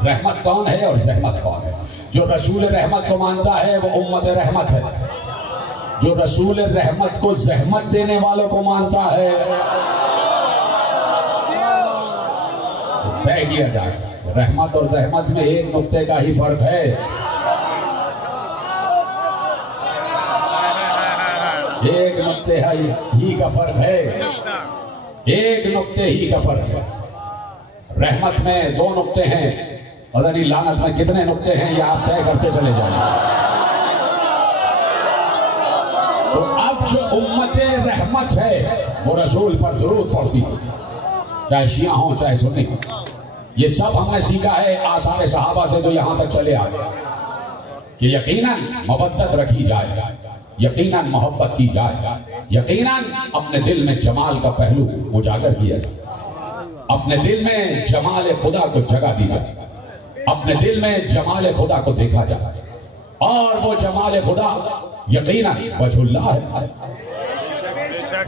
رحمت کون ہے اور زحمت کون ہے. جو رسول رحمت کو مانتا ہے وہ امت رحمت ہے. جو رسول رحمت کو زحمت دینے والوں کو مانتا ہے طے کیا جائے. رحمت اور زحمت میں ایک نقطے کا ہی فرق ہے. ایک نقطے ہی کا فرق ہے. ایک نقطے ہی کا فرق ہے. رحمت میں 2 نقطے ہیں اور لعنت میں کتنے نقطے ہیں یہ آپ طے کرتے چلے جائیں. تو اب جو امت رحمت ہے وہ رسول پر درود پڑھتی ہے، چاہے شیعہ ہوں چاہے سنی ہوں. یہ سب ہم نے سیکھا ہے آثار صحابہ سے جو یہاں تک چلے آگے کہ یقیناً مودت رکھی جائے، یقیناً محبت کی جائے، یقیناً اپنے دل میں جمال کا پہلو اجاگر کیا جائے، اپنے دل میں جمال خدا کو جگہ دی جائے، اپنے دل میں جمال خدا کو دیکھا جائے. اور وہ جمال خدا یقیناً وجہ اللہ ہے.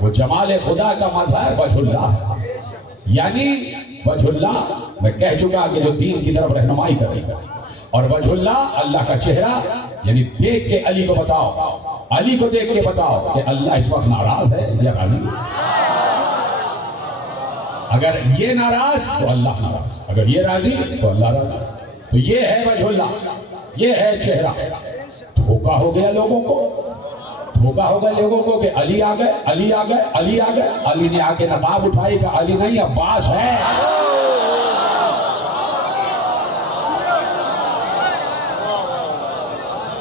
وہ جمال خدا کا مظہر وجہ اللہ ہے. یعنی وجہ اللہ میں کہہ چکا کہ جو دین کی طرف رہنمائی کرے گا. اور وجہ اللہ اللہ کا چہرہ، یعنی دیکھ کے علی کو بتاؤ، علی کو دیکھ کے بتاؤ کہ اللہ اس وقت ناراض ہے یا راضی ہے. اگر یہ ناراض تو اللہ ناراض، اگر یہ راضی تو اللہ راضی. تو یہ ہے وجہ اللہ، یہ ہے چہرہ. دھوکا ہو گیا لوگوں کو، دھوکا ہو گیا لوگوں کو کہ علی آ گئے، علی آ گئے، علی آ گئے. علی نے آ کے نقاب اٹھائی کہ علی نہیں عباس ہے.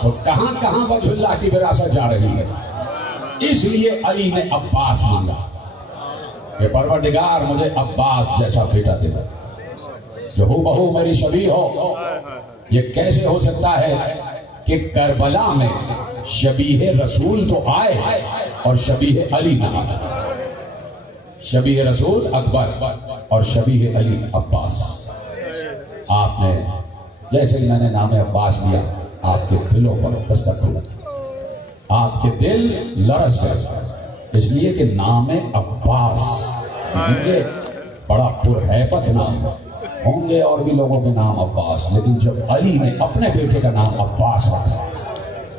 تو کہاں کہاں وجہ اللہ کی وراثت جا رہی ہے. اس لیے علی نے عباس مانگا کہ پروردگار مجھے عباس جیسا بیٹا دے دے جو ہو بہو میری شبیہ ہو. یہ کیسے ہو سکتا ہے کہ کربلا میں شبیہ رسول تو آئے اور شبیہ علی نہ آئے. شبیہ رسول اکبر اور شبیہ علی عباس. آپ نے جیسے میں نے نام عباس لیا آپ کے دلوں پر دستک ہوا، آپ کے دل لرز گئے، اس لیے کہ نام عباس یہ بڑا پرہیبت نام ہے. ہوں گے اور بھی لوگوں کے نام عباس، لیکن جب علی نے اپنے بیٹے کا نام عباس رکھا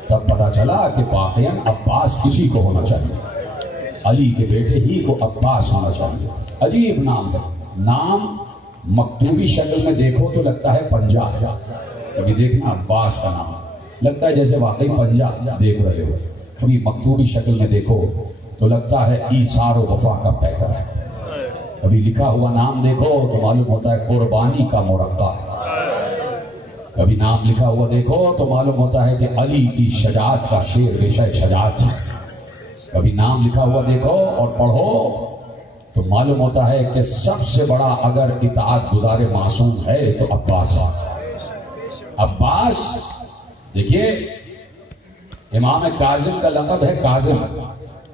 تب پتا چلا کہ واقعاً عباس کسی کو ہونا چاہیے، علی کے بیٹے ہی کو عباس ہونا چاہیے. عجیب نام ہے. نام مکتوبی شکل میں دیکھو تو لگتا ہے پنجہ ہے، کبھی دیکھنا عباس کا نام لگتا ہے جیسے واقعی پنجہ دیکھ رہے ہو. کبھی مکتوبی شکل میں دیکھو تو لگتا ہے ایثار و وفا کا پیکر ہے. کبھی لکھا ہوا نام دیکھو تو معلوم ہوتا ہے قربانی کا مرقع ہے. کبھی نام لکھا ہوا دیکھو تو معلوم ہوتا ہے کہ علی کی شجاعت کا شعر بے شک شجاعت ہے. کبھی نام لکھا ہوا دیکھو اور پڑھو تو معلوم ہوتا ہے کہ سب سے بڑا اگر اطاعت گزار معصوم ہے تو عباس ہے. عباس دیکھیے، امام کاظم کا لقب ہے کاظم.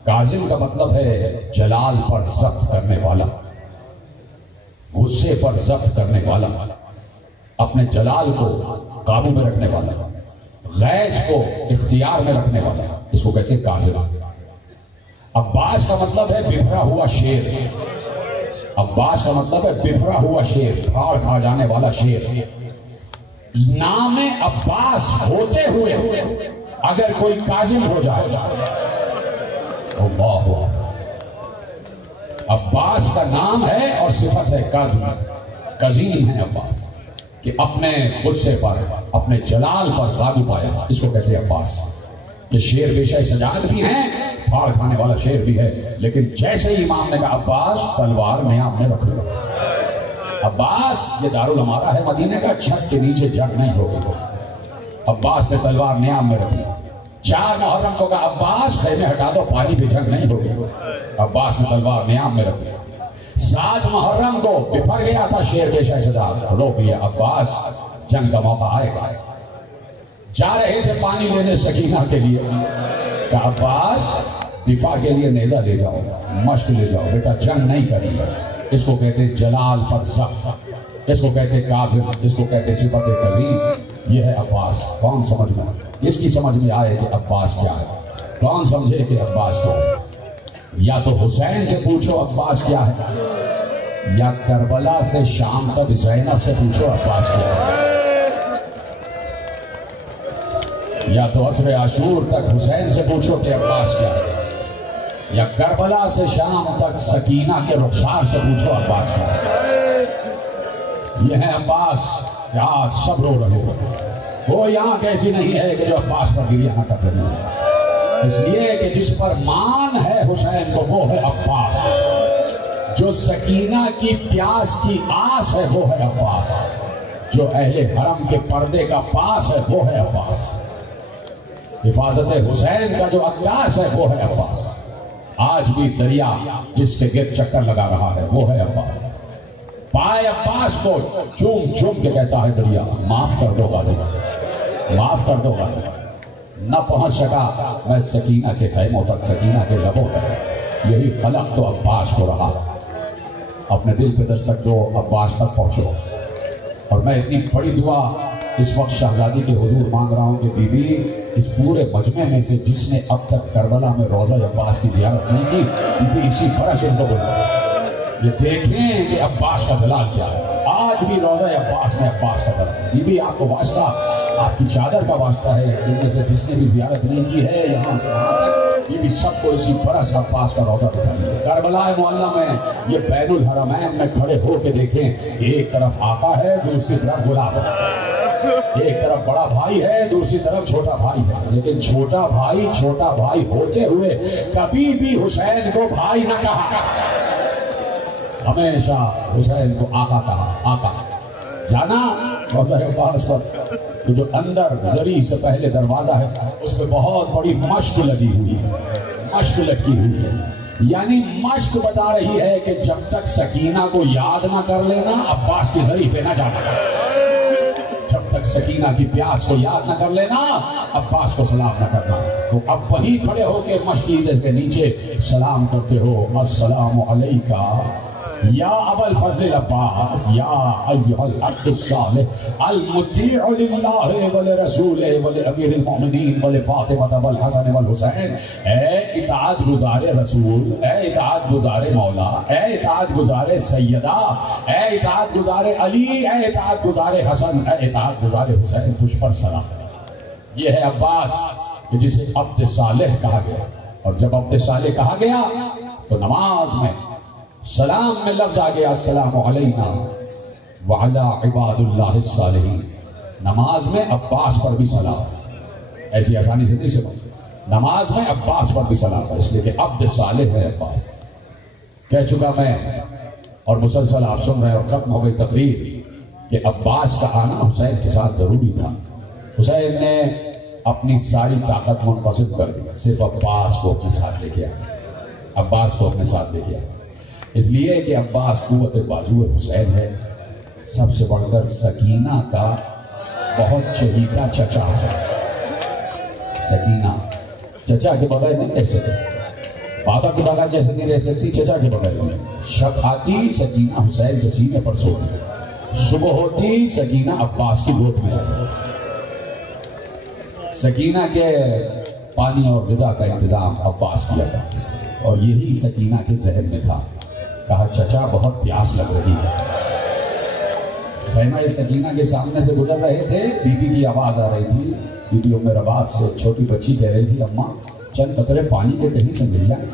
کاظم کا مطلب ہے جلال پر ضبط کرنے والا، غصے پر ضبط کرنے والا، اپنے جلال کو قابو میں رکھنے والا، غیظ کو اختیار میں رکھنے والا، اس کو کہتے ہیں کاظم. عباس کا مطلب ہے بفرا ہوا شیر. عباس کا مطلب ہے بفرا ہوا شیر، پھاڑ کھا جانے والا شیر. نام عباس ہوتے ہوئے اگر کوئی کاظم ہو جائے، اللہ، عباس کا نام ہے اور صفت ہے کاظم. کظیم ہے عباس کہ اپنے غصے پر، اپنے جلال پر قابو پایا، اس کو کہتے ہیں عباس. کہ شیر بے شک شجاعت بھی ہیں، پھاڑ کھانے والا شیر بھی ہے، لیکن جیسے ہی امام نے کہا عباس تلوار نیام میں رکھ لو. عباس، یہ دارالامارہ ہے مدینے کا، چھت کے نیچے جنگ نہیں ہوگی. عباس نے تلوار نیام میں رکھ لی. 4 محرم کو کہا عباس خیمے ہٹا دو، پانی پہ جنگ نہیں ہوگی. عباس نے تلوار نیام میں رکھ لی. 7 محرم کو بفر گیا تھا شیر بے شک شجاعت، روک لیا. عباس جنگ کا موقع آئے گا. جا رہے تھے پانی لینے سکینہ کے لیے، کہ عباس دفاع کے لیے نیزہ لے جاؤ، مشق لے جاؤ، بیٹا جنگ نہیں کریں گے. اس کو کہتے ہیں جلال پر ضبط، اس کو کہتے ہیں کاظم، اس کو کہتے ہیں صفت کظیم. یہ ہے عباس. کون سمجھ میں، اس کی سمجھ میں آئے کہ عباس کیا ہے؟ کون سمجھے کہ عباس کیا ہے؟ یا تو حسین سے پوچھو عباس کیا ہے، یا کربلا سے شام تک زینب سے پوچھو عباس کیا ہے، یا تو عصر عاشور تک حسین سے پوچھو کہ عباس کیا ہے، یا کربلا سے شام تک سکینہ کے رخسار سے پوچھو عباس کیا ہے. یہ ہے عباس کہ آج سب رو رہے ہو. کوئی آنکھ ایسی نہیں ہے کہ جو عباس پر گریہ نہ کر رہی ہے، اس لیے کہ جس پر مان ہے حسین کو وہ ہے عباس. جو سکینہ کی پیاس کی آس ہے وہ ہے عباس. جو اہل حرم کے پردے کا پاس ہے وہ ہے عباس. حفاظت حسین کا جو عکاس ہے وہ ہے عباس. آج بھی دریا جس کے گرد چکر لگا رہا ہے وہ ہے عباس. پائے عباس کو چوم چوم کے کہتا ہے دریا، معاف کر دو غازی، معاف کر دو غازی. نہ پہنچ سکا میں سکینہ کے خیموں تک، سکینہ کے لبوں تک. یہی خلق تو عباس کو رہا. اپنے دل پہ دستک دو، عباس تک پہنچو. اور میں اتنی بڑی دعا اس وقت شہزادی کے حضور مانگ رہا ہوں کہ بی بی اس پورے مجمع میں سے جس نے اب تک کربلا میں روضہ عباس کی زیارت نہیں کی، بی بی اسی برس ان کو بولو، یہ دیکھیں کہ عباس کا جلال کیا ہے. آج بھی روضہ عباس میں عباس کا جلال. بی بی آپ کو واسطہ، آپ کی چادر کا واسطہ ہے، ان میں سے جس نے بھی زیارت نہیں کی ہے یہاں سے وہاں تک، یہ بھی سب کو اسی برس عباس کا روضہ دکھائیے. کربلا معلیٰ میں یہ بین الحرمین میں کھڑے ہو کے دیکھیں، ایک طرف آقا ہے، دوسری طرف گلاب ہے. ایک طرف بڑا بھائی ہے، دوسری طرف چھوٹا بھائی ہے، لیکن چھوٹا بھائی ہوتے ہوئے کبھی بھی حسین کو بھائی نہ کہا. ہمیشہ حسین کو آقا کہا. آقا جانا روضہ عباس پر تو جو اندر زری سے پہلے دروازہ ہے اس پہ بہت بڑی مشق لگی ہوئی ہے، مشق لٹکی ہوئی ہے. یعنی مشق بتا رہی ہے کہ جب تک سکینہ کو یاد نہ کر لینا عباس کی زری پہ نہ جانا. جب تک سکینہ کی پیاس کو یاد نہ کر لینا عباس کو سلام نہ کرنا. تو اب وہیں کھڑے ہو کے مشقی کے نیچے سلام کرتے ہو، السلام علیکہ یا ابا الفضل العباس یا ایھا العبد الصالح المطیع للہ ولرسولہ ولامیر المؤمنین ولفاطمہ والحسن والحسین، اے اطاعت گزار رسول، اے اطاعت گزار مولا، اے اطاعت گزار سیدہ، اے اطاعت گزار علی، اے اطاعت گزار حسن، اے اطاعت گزار حسین، تجھ پر سلام۔ یہ ہے عباس کہ جسے عبد صالح کہا گیا، اور جب عبد صالح کہا گیا تو نماز میں سلام میں لفظ آ گیا السلام علینا وعلی عباد اللہ الصالحین۔ نماز میں عباس پر بھی سلام، ایسی آسانی سے نہیں سنا، نماز میں عباس پر بھی سلام ہے، اس لیے کہ عبد صالح ہے عباس۔ کہہ چکا میں اور مسلسل آپ سن رہے ہیں اور ختم ہو گئی تقریر کہ عباس کا آنا حسین کے ساتھ ضروری تھا۔ حسین نے اپنی ساری طاقت منقسم کر دی، صرف عباس کو اپنے ساتھ لے کے آیا، عباس کو اپنے ساتھ لے کے آیا، اس لیے کہ عباس قوت بازو حسین ہے، سب سے بڑھ کر سکینہ کا بہت چہیتا چچا ہے۔ سکینہ چچا کے بغیر نہیں رہ سکتی، بابا کے بغیر جیسے نہیں رہ سکتی، چچا کے بغیر نہیں۔ شب آتی سکینہ حسین کے سینے پر سوتی، صبح ہوتی سکینہ عباس کی گود میں آتی۔ سکینہ کے پانی اور غذا کا انتظام عباس کیا تھا، اور یہی سکینہ کے ذہن میں تھا۔ کہا چچا بہت پیاس لگ رہی ہے۔ خیمہ سکینہ کے سامنے سے گزر رہے تھے، بی بی کی آواز آ رہی تھی، بی بی ام رباب سے چھوٹی بچی کہہ رہی تھی اماں چند قطرے پانی کے کہیں سے مل جائیں۔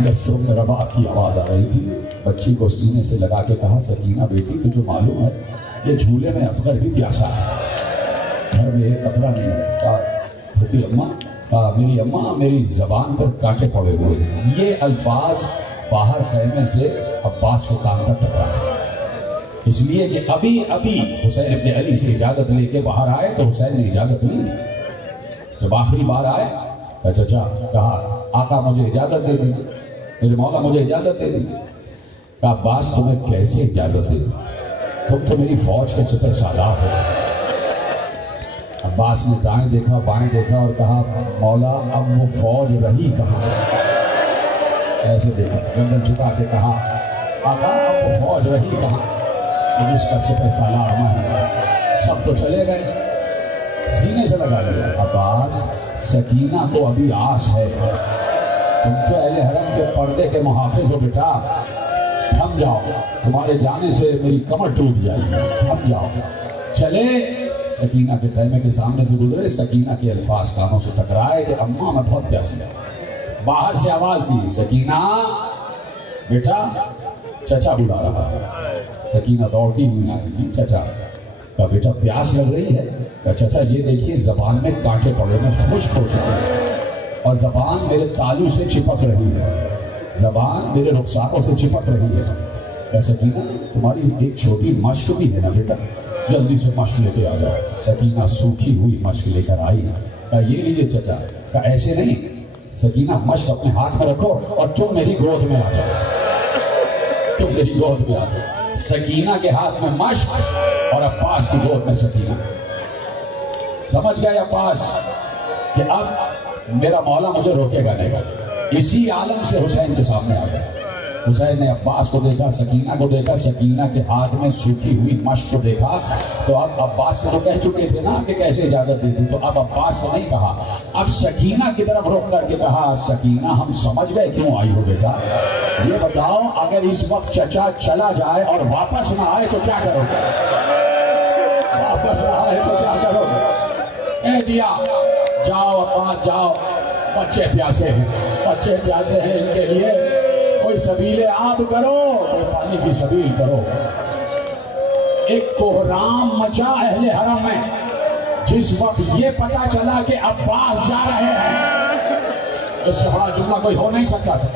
بس ام رباب کی آواز آ رہی تھی، بچی کو سینے سے لگا کے کہا سکینہ بیٹی تجھے معلوم ہے یہ جھولے میں اصغر بھی پیاسا ہے، گھر میں ایک قطرہ نہیں ہے۔ کہا چھوٹی اماں، کہا میری اماں میری زبان پر کانٹے پڑے ہوئے ہیں۔ یہ الفاظ باہر خیمے سے عباس کو کان تک ٹکرا، اس لیے کہ ابھی حسین ابن علی سے اجازت لے کے باہر آئے تو حسین نے اجازت نہیں دی۔ جب آخری بار آئے چچا، کہا آقا مجھے اجازت دے دیجیے، میرے مولا مجھے اجازت دے دیجیے۔ کہا عباس تمہیں کیسے اجازت دے دوں، تم تو میری فوج کے سپہ سالار ہو۔ عباس نے دائیں دیکھا بائیں دیکھا اور کہا مولا اب وہ فوج رہی کہاں؟ ایسے دیکھا، گردن جھکا کے کہا آقا اب وہ فوج رہی کہاں کہ جس کا سپہ سالار میں ہے؟ سب تو چلے گئے۔ سینے سے لگا لیا عباس سکینہ کو ابھی آس ہے، تم تو اہل حرم کے پردے کے محافظ ہو بیٹا، تھم جاؤ، تمہارے جانے سے میری کمر ٹوٹ جائے گی، تھم جاؤ۔ چلے سکینہ کے خیمے کے سامنے سے گزرے، سکینہ کے الفاظ کانوں سے ٹکرائے کہ اماں میں بہت پیاسی ہے۔ باہر سے آواز دی سکینہ بیٹا چچا بلا رہا ہے۔ سکینہ دوڑتی ہوئی آئی، جی چچا۔ کہا بیٹا پیاس لگ رہی ہے؟ کہا چچا یہ دیکھیے زبان میں کانٹے پڑے، میں خشک ہو چکا ہوں اور زبان میرے تالو سے چپک رہی ہے، زبان میرے رخساروں سے چپک رہی ہے۔ کہا سکینہ تمہاری ایک چھوٹی مشق بھی ہے نا بیٹا، جلدی سے مشق لے کے آ جاؤ۔ سکینہ سوکھی ہوئی مشق لے کر آئی۔ کہا یہ لیجیے چچا۔ کہا ایسے نہیں، سکینہ مشق اپنے ہاتھ میں رکھو اور تم میری گود میں آ جاؤ، تم میری گود میں آ جاؤ۔ سکینہ کے ہاتھ میں مشق اور عباس کی گود میں سکینہ۔ سمجھ گئے عباس کہ اب میرا مولا مجھے روکے گا نہیں۔ اسی عالم سے حسین کے سامنے آ گیا۔ حسین نے عباس کو دیکھا، سکینہ کو دیکھا، سکینہ کے ہاتھ میں سوکھی ہوئی مشق کو دیکھا، تو اب عباس سے تو کہہ چکے تھے نا کہ کیسے اجازت دے دوں، تو اب عباس سے نہیں کہا، اب سکینہ کی طرف رخ کر کے کہا سکینہ ہم سمجھ گئے کیوں آئی ہو بیٹا، یہ بتاؤ اگر اس وقت چچا چلا جائے اور واپس نہ آئے تو کیا کرو گے؟ واپس نہ آئے تو کیا کرو گے؟ کہہ دیا جاؤ عباس جاؤ، بچے پیاسے ہیں، بچے پیاسے ہیں، ان کے لیے کوئی سبیل آب کرو، کوئی پانی کی سبیل کرو۔ ایک کوہرام مچا اہل حرم میں جس وقت یہ پتا چلا کہ عباس جا رہے ہیں، اس سے بڑا جملہ کوئی ہو نہیں سکتا تھا۔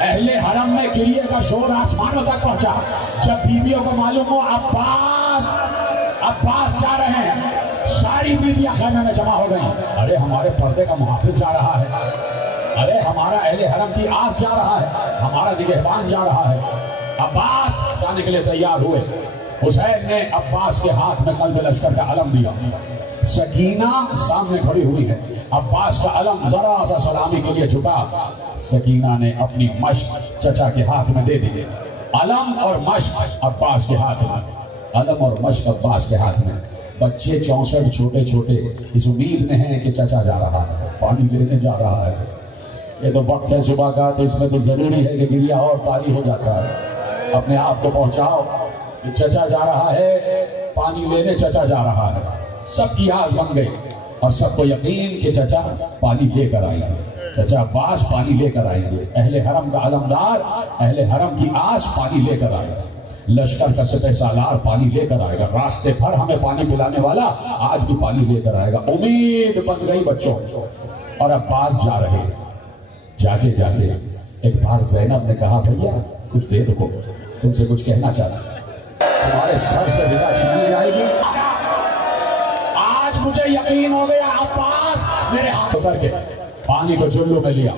اہل حرم میں گریے کا شور آسمانوں تک پہنچا جب بیویوں کو معلوم ہو عباس جا رہے ہیں، ساری بیویاں خیمے میں جمع ہو گئیں۔ ارے ہمارے پردے کا محافظ جا رہا ہے، ارے ہمارا اہل حرم کی آس جا رہا ہے، ہمارا نگہبان جا رہا ہے۔ عباس جانے کے لیے تیار ہوئے۔ حسین نے عباس کے ہاتھ میں قلب لشکر کا علم دیا، سکینہ سامنے کھڑی ہوئی ہے، عباس کا علم ذرا سا سلامی کے لیے جھکا، سکینہ نے اپنی مشق چچا کے ہاتھ میں دے دی، علم اور مشق عباس کے ہاتھ میں، علم اور مشق عباس کے ہاتھ میں. بچے 64 چھوٹے چھوٹے اس امید میں ہیں کہ چچا جا رہا ہے، پانی لینے جا رہا ہے. یہ تو وقت ہے صبح کا، تو اس میں تو ضروری ہے کہ گریا اور طاری ہو جاتا ہے. اپنے آپ کو پہنچاؤ کہ چچا جا رہا ہے، پانی لینے چچا جا رہا ہے. سب کی آس بن گئی اور سب کو یقین کہ چچا پانی لے کر آئیں گے، چچا عباس پانی لے کر آئیں گے. اہل حرم کا علمدار، اہل حرم کی آس پانی لے کر آئے گا. لشکر کا سپہ سالار پانی لے کر آئے گا. راستے بھر ہمیں پانی پلانے والا آج بھی پانی لے کر آئے گا. امید بن گئی بچوں. اور عباس جا رہے ہیں. جاتے جاتے ایک بار زینب نے کہا بھیا کچھ دیر رکو، تم سے کچھ کہنا چاہتا، تمہارے سر سے رضا چھینی جائے گی. آج مجھے یقین ہو گیا عباس میرے ہاتھ کر کے پانی کو چلو میں لیا.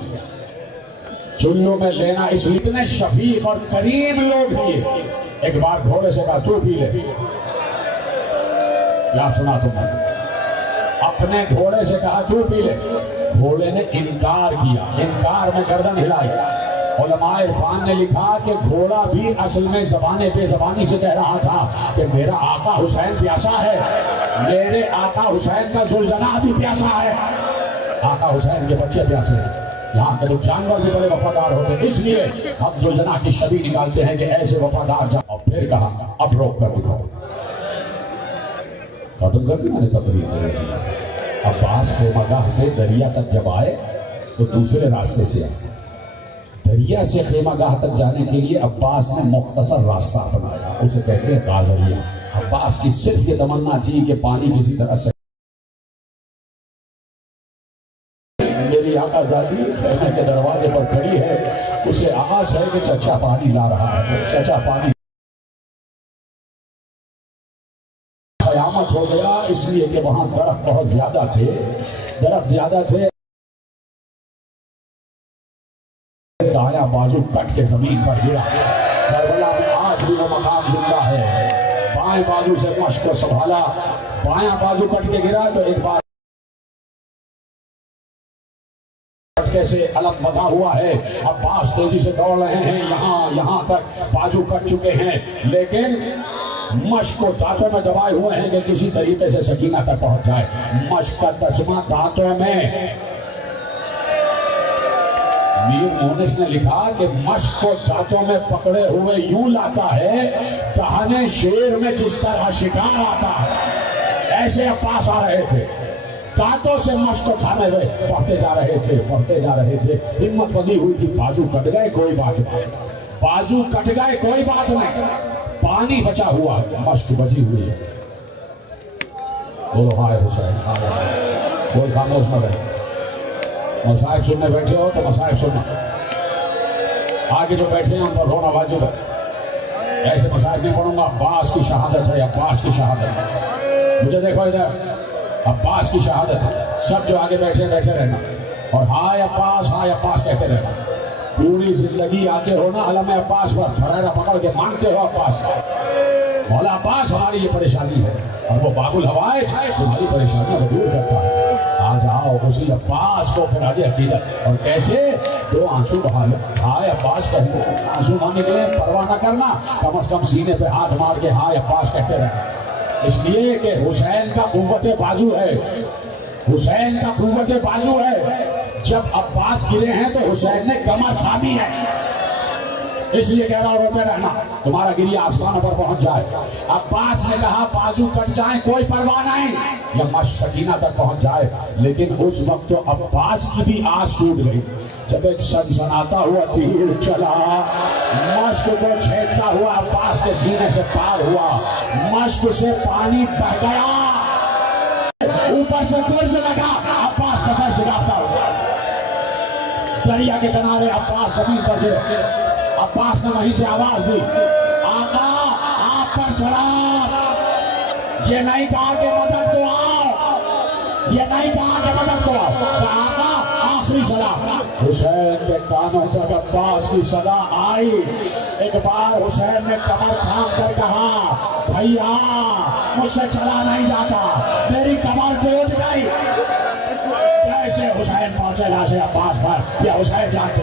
چلو میں لینا اس لیے اتنے شفیق اور کریم لوگ ہیں. ایک بار گھوڑے سے کہا تو پی لے. کیا سنا تم نے؟ اپنے گھوڑے سے کہا تو پی لے. گھوڑے نے انکار کیا، انکار میں گردن ہلائی. علماء عرفان نے لکھا کہ گھوڑا بھی اصل میں زبان بے زبانی سے کہہ رہا تھا کہ میرا آقا حسین پیاسا ہے، میرے آقا حسین کا ذوالجناح بھی پیاسا ہے، آقا حسین کے بچے پیاسے ہیں. یہاں کے تو جانور بھی بڑے وفادار ہوتے ہیں، اس لیے ہم ذوالجناح کی شبیہ نکالتے ہیں کہ ایسے وفادار جان. اور پھر کہا اب روک کر دکھاؤ. ختم کر دی میں نے تقریر. عباس خیمہ سے دریا تک جب آئے تو دوسرے راستے سے آئے. دریا سے خیمہ گاہ تک جانے کے لیے عباس نے مختصر راستہ اپنایا، اسے کہتے ہیں غازریہ. عباس کی صرف یہ تمنا تھی کہ پانی کسی طرح سے میری آقا زادی خیمے کے دروازے پر کھڑی ہے، اسے آس ہے کہ چچا پانی لا رہا ہے. چچا پانی قیامت ہو گیا اس لیے کہ وہاں درخت بہت زیادہ تھے، درخت زیادہ تھے. دایاں بازو کٹ کے زمین پر گرا. کربلا میں آج بھی وہ مقام زندہ ہے. بائیں بازو سے مشق کو سنبھالا، بایاں بازو کٹ کے گرا تو ایک بار کٹکے سے علم بندھا ہوا ہے. عباس تیزی سے دوڑ رہے ہیں، یہاں تک بازو کٹ چکے ہیں، لیکن مشق کو دانتوں میں دبائے ہوئے ہیں کہ کسی طریقے سے سکینہ تک پہنچ جائے. مشق کا تسمہ دانتوں میں. میر مونس نے لکھا کہ مشق کو دانتوں میں پکڑے ہوئے یوں لاتا ہے دہنے شیر میں جس طرح شکار آتا ہے. ایسے عباس آ رہے تھے، دانتوں سے مشق کو تھامے ہوئے پڑھتے جا رہے تھے. ہمت بندی ہوئی تھی. بازو کٹ گئے کوئی بات نہیں، بازو کٹ گئے کوئی بات نہیں، پانی بچا ہوا ہے، مشق بچی ہوئی ہے. بولو ہائے حسین، کوئی خاموش نہ رہے. مصائب سننے بیٹھے ہو تو مصائب سننا، آگے جو بیٹھے ہیں ان پر رونا واجب ہے. ایسے مصائب نہیں پڑھوں گا. عباس کی شہادت ہے، عباس کی شہادت ہے. مجھے دیکھو ادھر، عباس کی شہادت ہے. سب جو آگے بیٹھے رہنا اور ہائے عباس کہتے رہنا. پوری زندگی آتے ہو نا علم عباس پر چھڑیرا پکڑ کے مانگتے ہو عباس. مولا عباس ہماری یہ پریشانی ہے، اور وہ باب الحوائج تمہاری پریشانی کو دور کرتا ہے. آ جاؤ اسی عباس کو پھر آگے عقیدت. اور کیسے؟ دو آنسو بہا لو. ہائے عباس کہتے، آنسو نہ نکلے پرواہ نہ کرنا، کم از کم سینے پہ ہاتھ مار کے ہائے عباس کہتے رہنا. اس لیے کہ حسین کا قوت بازو ہے، حسین کا قوت بازو ہے. جب عباس گرے ہیں تو حسین نے کمر تھامی ہے. اس لیے کہہ رہا ہوں روتے رہنا، تمہارا گریہ آسمانوں پر پہنچ جائے. عباس نے کہا بازو کٹ جائیں کوئی پرواہ نہیں، یا مشق سکینہ تک پہنچ جائے. لیکن اس وقت تو عباس کی بھی آس ٹوٹ گئی جب ایک سنسناتا ہوا تیر چلا، مشق کو چھیدتا ہوا عباس کے سینے سے پار ہوا. مشق سے پانی بہ گیا، اوپر سے گرج لگا، عباس کا سر سگاتا ہوا. دریا کے کنارے عباس زمین پر گر. عباس نے وہیں سے آواز دی، آقا آپ پر سلام. یہ نہیں کہا کہ مدد کو آؤ، یہ نہیں کہا کہ مدد کو آؤ، آقا آخری سلام. حسین کے کانوں تک عباس کی صدا آئی. ایک بار حسین نے کمر تھام کر کہا بھیا مجھ سے چلا نہیں جاتا، میری کمر ٹوٹ گئی. کیسے حسین پہنچے لاش عباس پر یہ حسین جانتے.